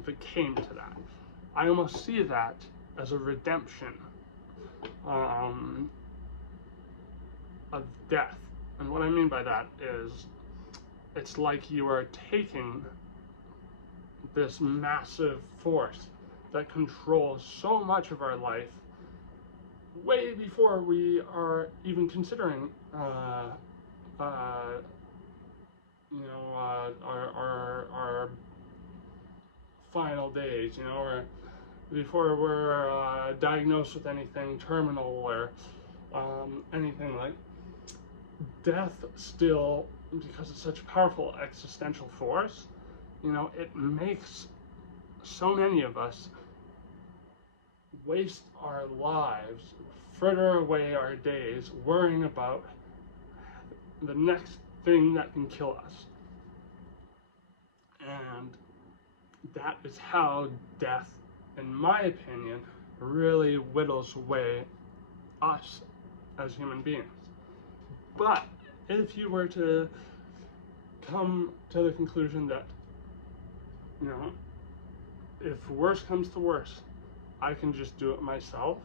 if it came to that. I almost see that as a redemption of death. And what I mean by that is, it's like you are taking this massive force that controls so much of our life way before we are even considering you know, our final days, you know, or before we're diagnosed with anything terminal or anything. Like, death still, because it's such a powerful existential force, you know, it makes so many of us waste our lives, fritter away our days worrying about the next thing that can kill us. And that is how death, in my opinion, really whittles away us as human beings. But if you were to come to the conclusion that, you know, if worse comes to worse, I can just do it myself,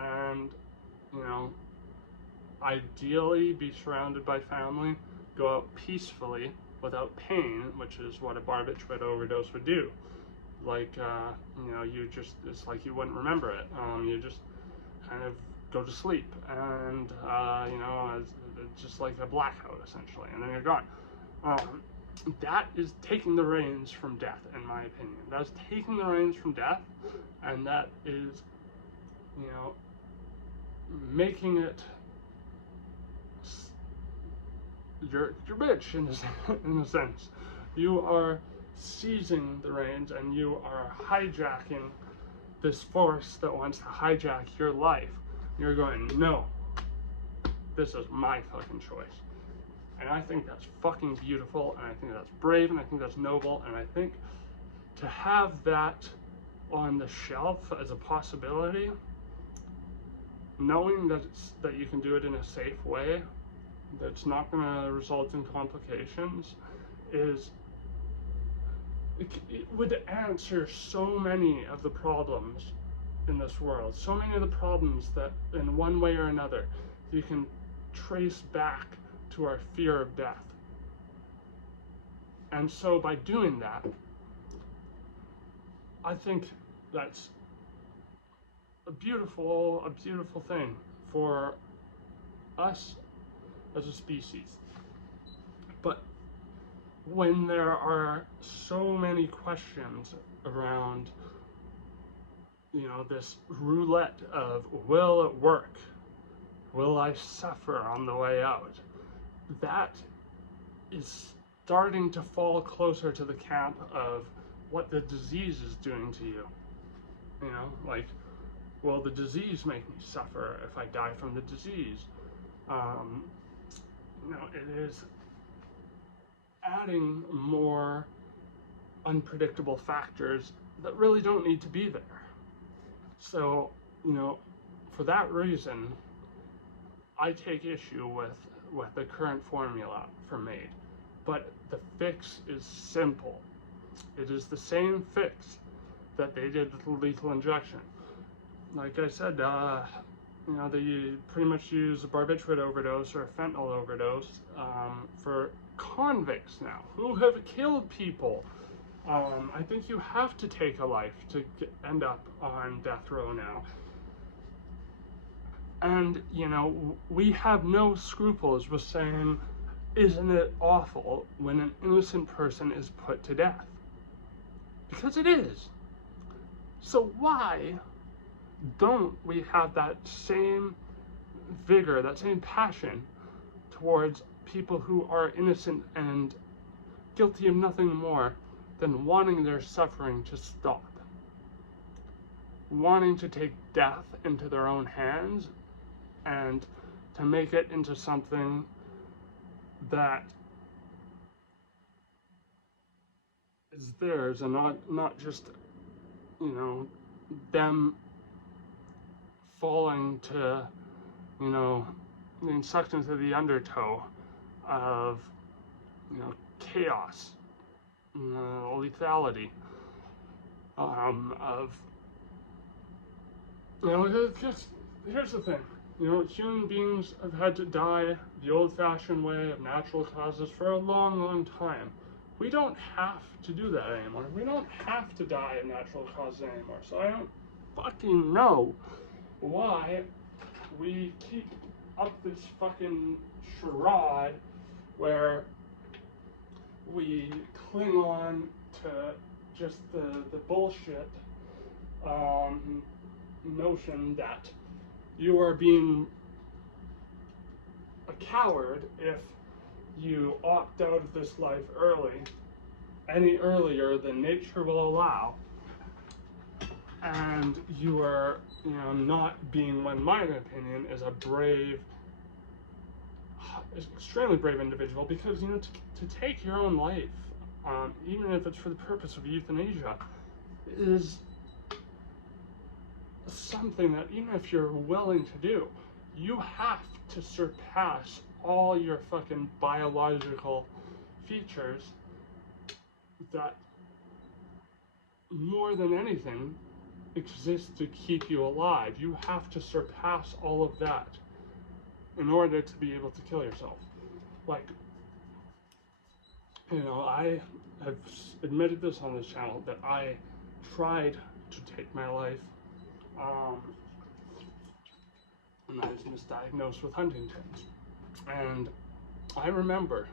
and, you know, ideally be surrounded by family, go out peacefully without pain, which is what a barbiturate overdose would do. Like, you know, you just, it's like you wouldn't remember it. You just kind of go to sleep, and, you know, it's just like a blackout, essentially, and then you're gone. That is taking the reins from death, in my opinion. That's taking the reins from death, and that is, you know, making it your bitch, in a sense. You are seizing the reins, and you are hijacking this force that wants to hijack your life. You're going, no, this is my fucking choice. And I think that's fucking beautiful, and I think that's brave, and I think that's noble, and I think to have that on the shelf as a possibility, knowing that you can do it in a safe way, that's not going to result in complications, it would answer so many of the problems in this world, so many of the problems that in one way or another you can trace back to our fear of death. And so by doing that, I think that's a beautiful thing for us as a species. But when there are so many questions around, you know, this roulette of, will it work? Will I suffer on the way out? That is starting to fall closer to the camp of what the disease is doing to you. You know, like, will the disease make me suffer if I die from the disease? You know, it is adding more unpredictable factors that really don't need to be there. So, you know, for that reason, I take issue with the current formula for MAID. But the fix is simple. It is the same fix that they did with the lethal injection. Like I said, you know, they pretty much use a barbiturate overdose or a fentanyl overdose for convicts now who have killed people. I think you have to take a life to end up on death row now. And, you know, we have no scruples with saying, isn't it awful when an innocent person is put to death? Because it is. So why don't we have that same vigor, that same passion towards people who are innocent and guilty of nothing more than wanting their suffering to stop? Wanting to take death into their own hands and to make it into something that is theirs, and not just, you know, them falling to, you know, being sucked into the undertow of, you know, chaos, lethality, of, you know, here's the thing. You know, human beings have had to die the old-fashioned way of natural causes for a long, long time. We don't have to do that anymore. We don't have to die of natural causes anymore. So I don't fucking know why we keep up this fucking charade where we cling on to just the bullshit notion that you are being a coward if you opt out of this life early, any earlier than nature will allow, and you are, you know, not being, in my opinion, is a brave, extremely brave individual, because, you know, to take your own life, even if it's for the purpose of euthanasia, is something that, even if you're willing to do, you have to surpass all your fucking biological features that, more than anything, exist to keep you alive. You have to surpass all of that in order to be able to kill yourself. Like, you know, I have admitted this on this channel that I tried to take my life, and I was misdiagnosed with Huntington's. And I remember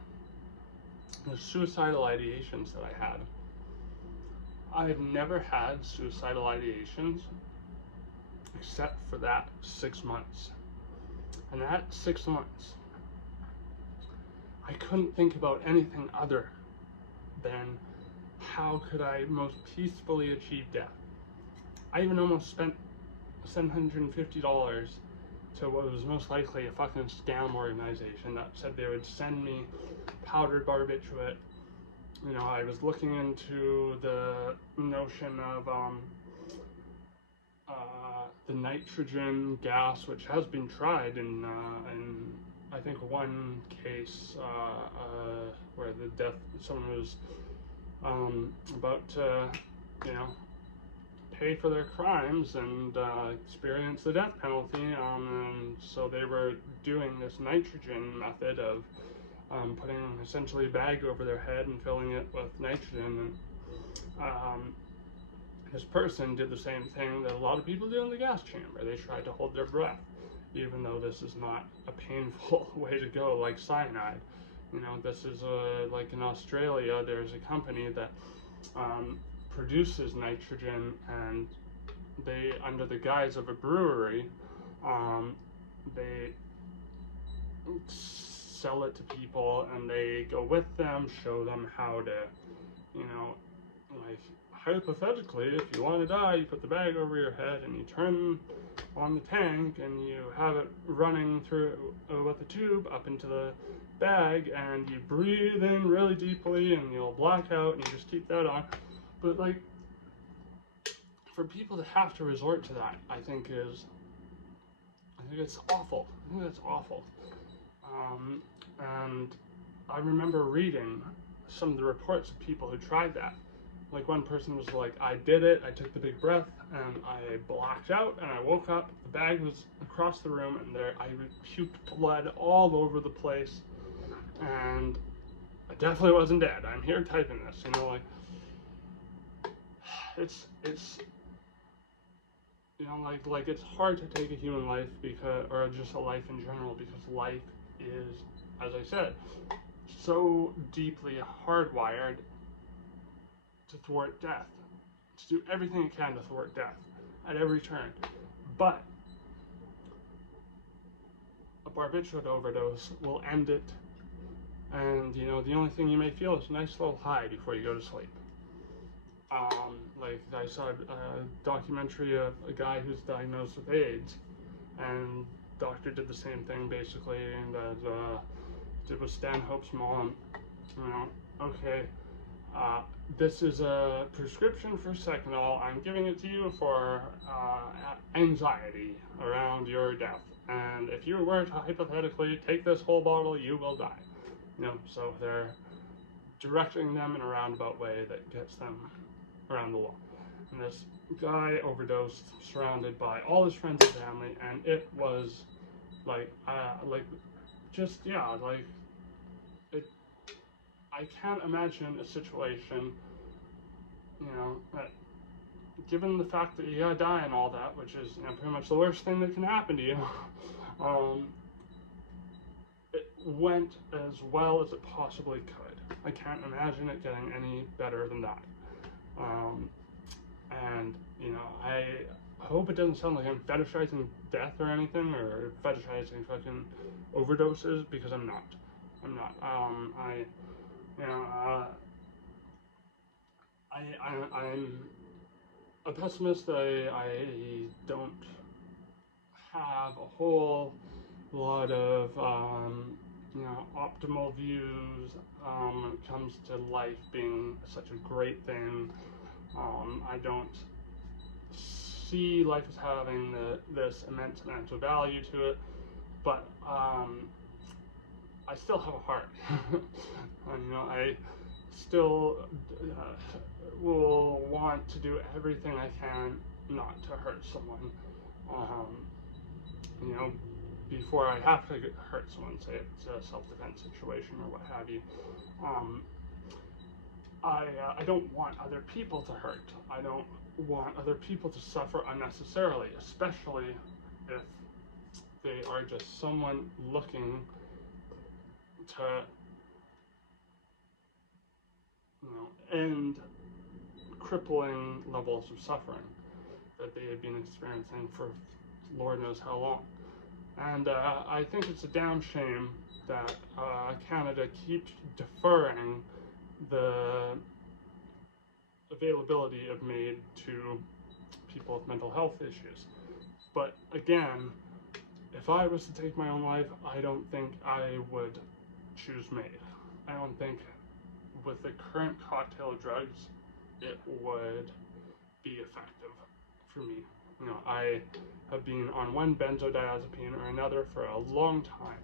the suicidal ideations that I had. I've never had suicidal ideations except for that 6 months. And that 6 months, I couldn't think about anything other than how could I most peacefully achieve death. I even almost spent $750 to what was most likely a fucking scam organization that said they would send me powdered barbiturate. You know, I was looking into the notion of the nitrogen gas, which has been tried in I think one case where someone was about to, you know, pay for their crimes and experience the death penalty, and so they were doing this nitrogen method of putting essentially a bag over their head and filling it with nitrogen, and this person did the same thing that a lot of people do in the gas chamber. They tried to hold their breath, even though this is not a painful way to go like cyanide. You know, this is like in Australia, there's a company that produces nitrogen, and they, under the guise of a brewery, they sell it to people, and they go with them, show them how to, you know, like, hypothetically, if you want to die, you put the bag over your head and you turn on the tank and you have it running through with a tube up into the bag, and you breathe in really deeply and you'll black out, and you just keep that on. But, like, for people to have to resort to that, I think it's awful. I think that's awful. And I remember reading some of the reports of people who tried that. Like, one person was like, I did it, I took the big breath, and I blacked out, and I woke up, the bag was across the room, and there I puked blood all over the place, and I definitely wasn't dead. I'm here typing this, you know, like, it's, you know, like it's hard to take a human life because, or just a life in general, because life is, as I said, so deeply hardwired to thwart death, to do everything it can to thwart death at every turn. But a barbiturate overdose will end it, and you know, the only thing you may feel is a nice little high before you go to sleep. Like I saw a documentary of a guy who's diagnosed with AIDS, and doctor did the same thing basically, and it was Stanhope's mom. You know, okay, this is a prescription for Seconal. I'm giving it to you for anxiety around your death, and if you were to hypothetically take this whole bottle, you will die. You know, so they're directing them in a roundabout way that gets them around the law. And this guy overdosed, surrounded by all his friends and family, and it was like, just, yeah, like, it, I can't imagine a situation, you know, that, given the fact that you gotta die and all that, which is, you know, pretty much the worst thing that can happen to you, it went as well as it possibly could. I can't imagine it getting any better than that. And, you know, I hope it doesn't sound like I'm fetishizing death or anything, or fetishizing fucking overdoses, because I'm not. I'm not. You know, I'm a pessimist. I don't have a whole lot of, you know, optimal views when it comes to life being such a great thing. I don't see life as having this immense amount of value to it, but I still have a heart. And, you know, I still will want to do everything I can not to hurt someone. You know, before I have to hurt someone, say it's a self-defense situation or what have you. I don't want other people to hurt. I don't want other people to suffer unnecessarily, especially if they are just someone looking to, you know, end crippling levels of suffering that they have been experiencing for Lord knows how long. And I think it's a damn shame that Canada keeps deferring the availability of MAID to people with mental health issues. But again, if I was to take my own life, I don't think I would choose MAID. I don't think with the current cocktail of drugs, it would be effective for me. You know, I have been on one benzodiazepine or another for a long time.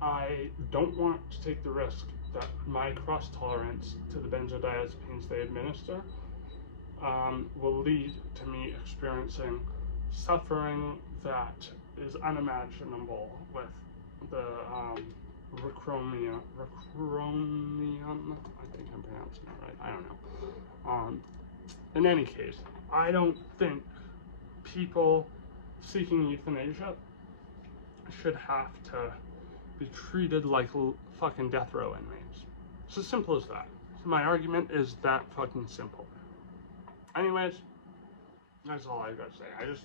I don't want to take the risk that my cross tolerance to the benzodiazepines they administer will lead to me experiencing suffering that is unimaginable with the recromium, I think I'm pronouncing it right, I don't know. In any case, I don't think people seeking euthanasia should have to be treated like fucking death row inmates. It's as simple as that. My argument is that fucking simple. Anyways, that's all I've got to say. I just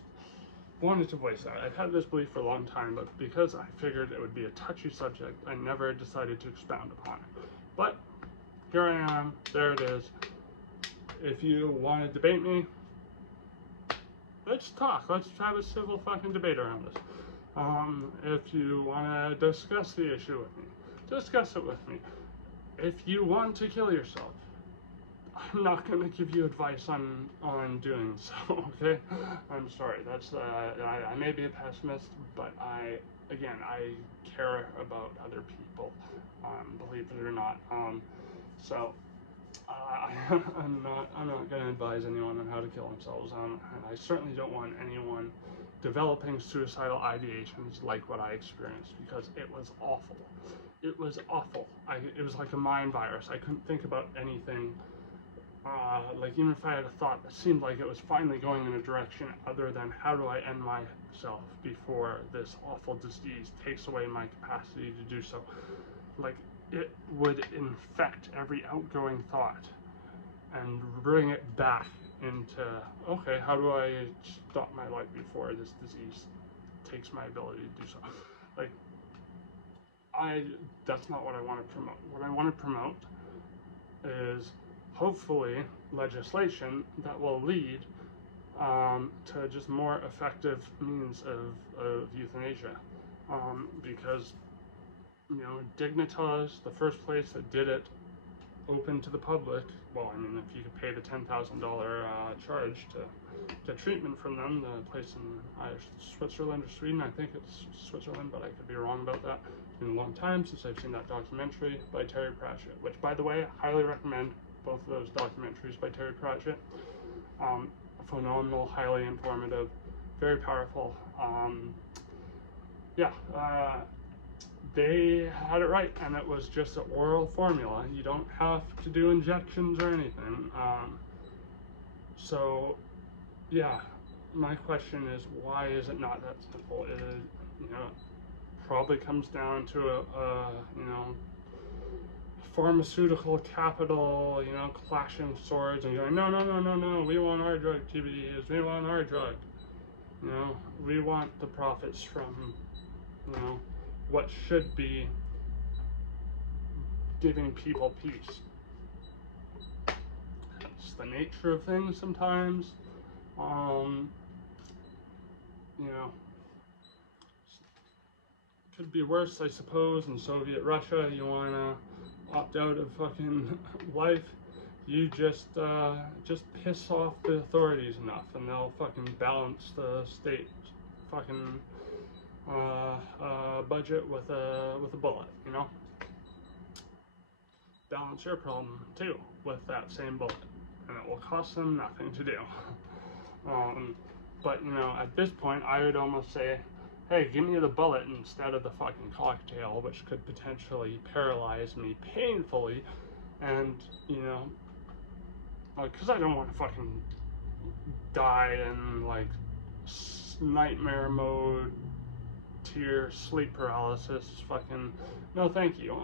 wanted to voice that. I've had this belief for a long time, but because I figured it would be a touchy subject, I never decided to expound upon it. But here I am, there it is. If you want to debate me, let's talk. Let's have a civil fucking debate around this. If you want to discuss the issue with me, discuss it with me. If you want to kill yourself, I'm not going to give you advice on doing so, okay? I'm sorry. That's I may be a pessimist, but I care about other people, believe it or not. So I'm not going to advise anyone on how to kill themselves, and I certainly don't want anyone developing suicidal ideations like what I experienced, because it was awful. it was awful. It was like a mind virus. I couldn't think about anything. Like even if I had a thought that seemed like it was finally going in a direction other than how do I end myself before this awful disease takes away my capacity to do so. Like it would infect every outgoing thought and bring it back into, okay, how do I stop my life before this disease takes my ability to do so? Like, that's not what I want to promote. What I want to promote is hopefully legislation that will lead to just more effective means of euthanasia. Because, you know, Dignitas, the first place that did it open to the public, well, I mean, if you could pay the $10,000 charge to get treatment from them, the place in Switzerland or Sweden, I think it's Switzerland, but I could be wrong about that. It's been a long time since I've seen that documentary by Terry Pratchett, which, by the way, I highly recommend both of those documentaries by Terry Pratchett. Phenomenal, highly informative, very powerful. They had it right, and it was just an oral formula. You don't have to do injections or anything. So, yeah, my question is, why is it not that simple? It, you know, probably comes down to you know, pharmaceutical capital, you know, clashing swords and going, no, no, no, no, no, we want our drug, TBDs, we want our drug. You know, we want the profits from, you know, what should be giving people peace. It's the nature of things sometimes. You know, could be worse, I suppose. In Soviet Russia, you want to opt out of fucking life, you just piss off the authorities enough, and they'll fucking balance the state fucking budget with a bullet, you know. Balance your problem too with that same bullet, and it will cost them nothing to do. But you know, at this point, I would almost say, hey, give me the bullet instead of the fucking cocktail, which could potentially paralyze me painfully, and you know, like, cause I don't want to fucking die in like nightmare mode, tear, sleep paralysis, fucking, no thank you.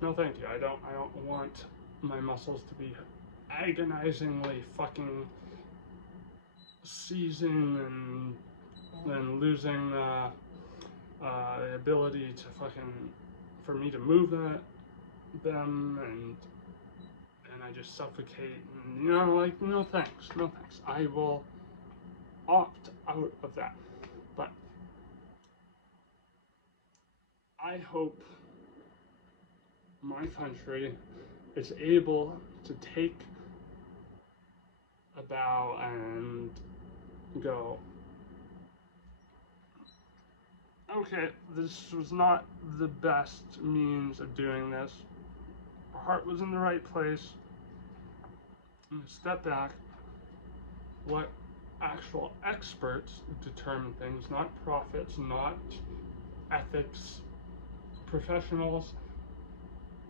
No thank you. I don't want my muscles to be agonizingly fucking seizing and losing the ability to fucking, for me to move them, and I just suffocate, and you know, like, no thanks, no thanks. I will opt out of that. But I hope my country is able to take a bow and go, okay, this was not the best means of doing this. Our heart was in the right place. I'm gonna step back. Let actual experts determine things, not prophets, not ethics professionals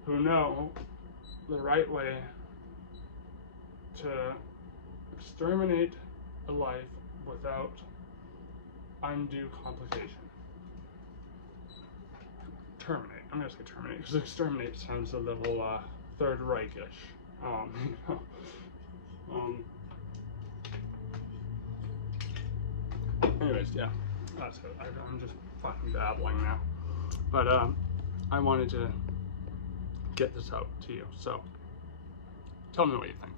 who know the right way to exterminate a life without undue complication. Terminate. I'm gonna say terminate because exterminate sounds a little Third Reich-ish. You know. Anyways, yeah, that's it. I'm just fucking babbling now. But I wanted to get this out to you. So tell me what you think.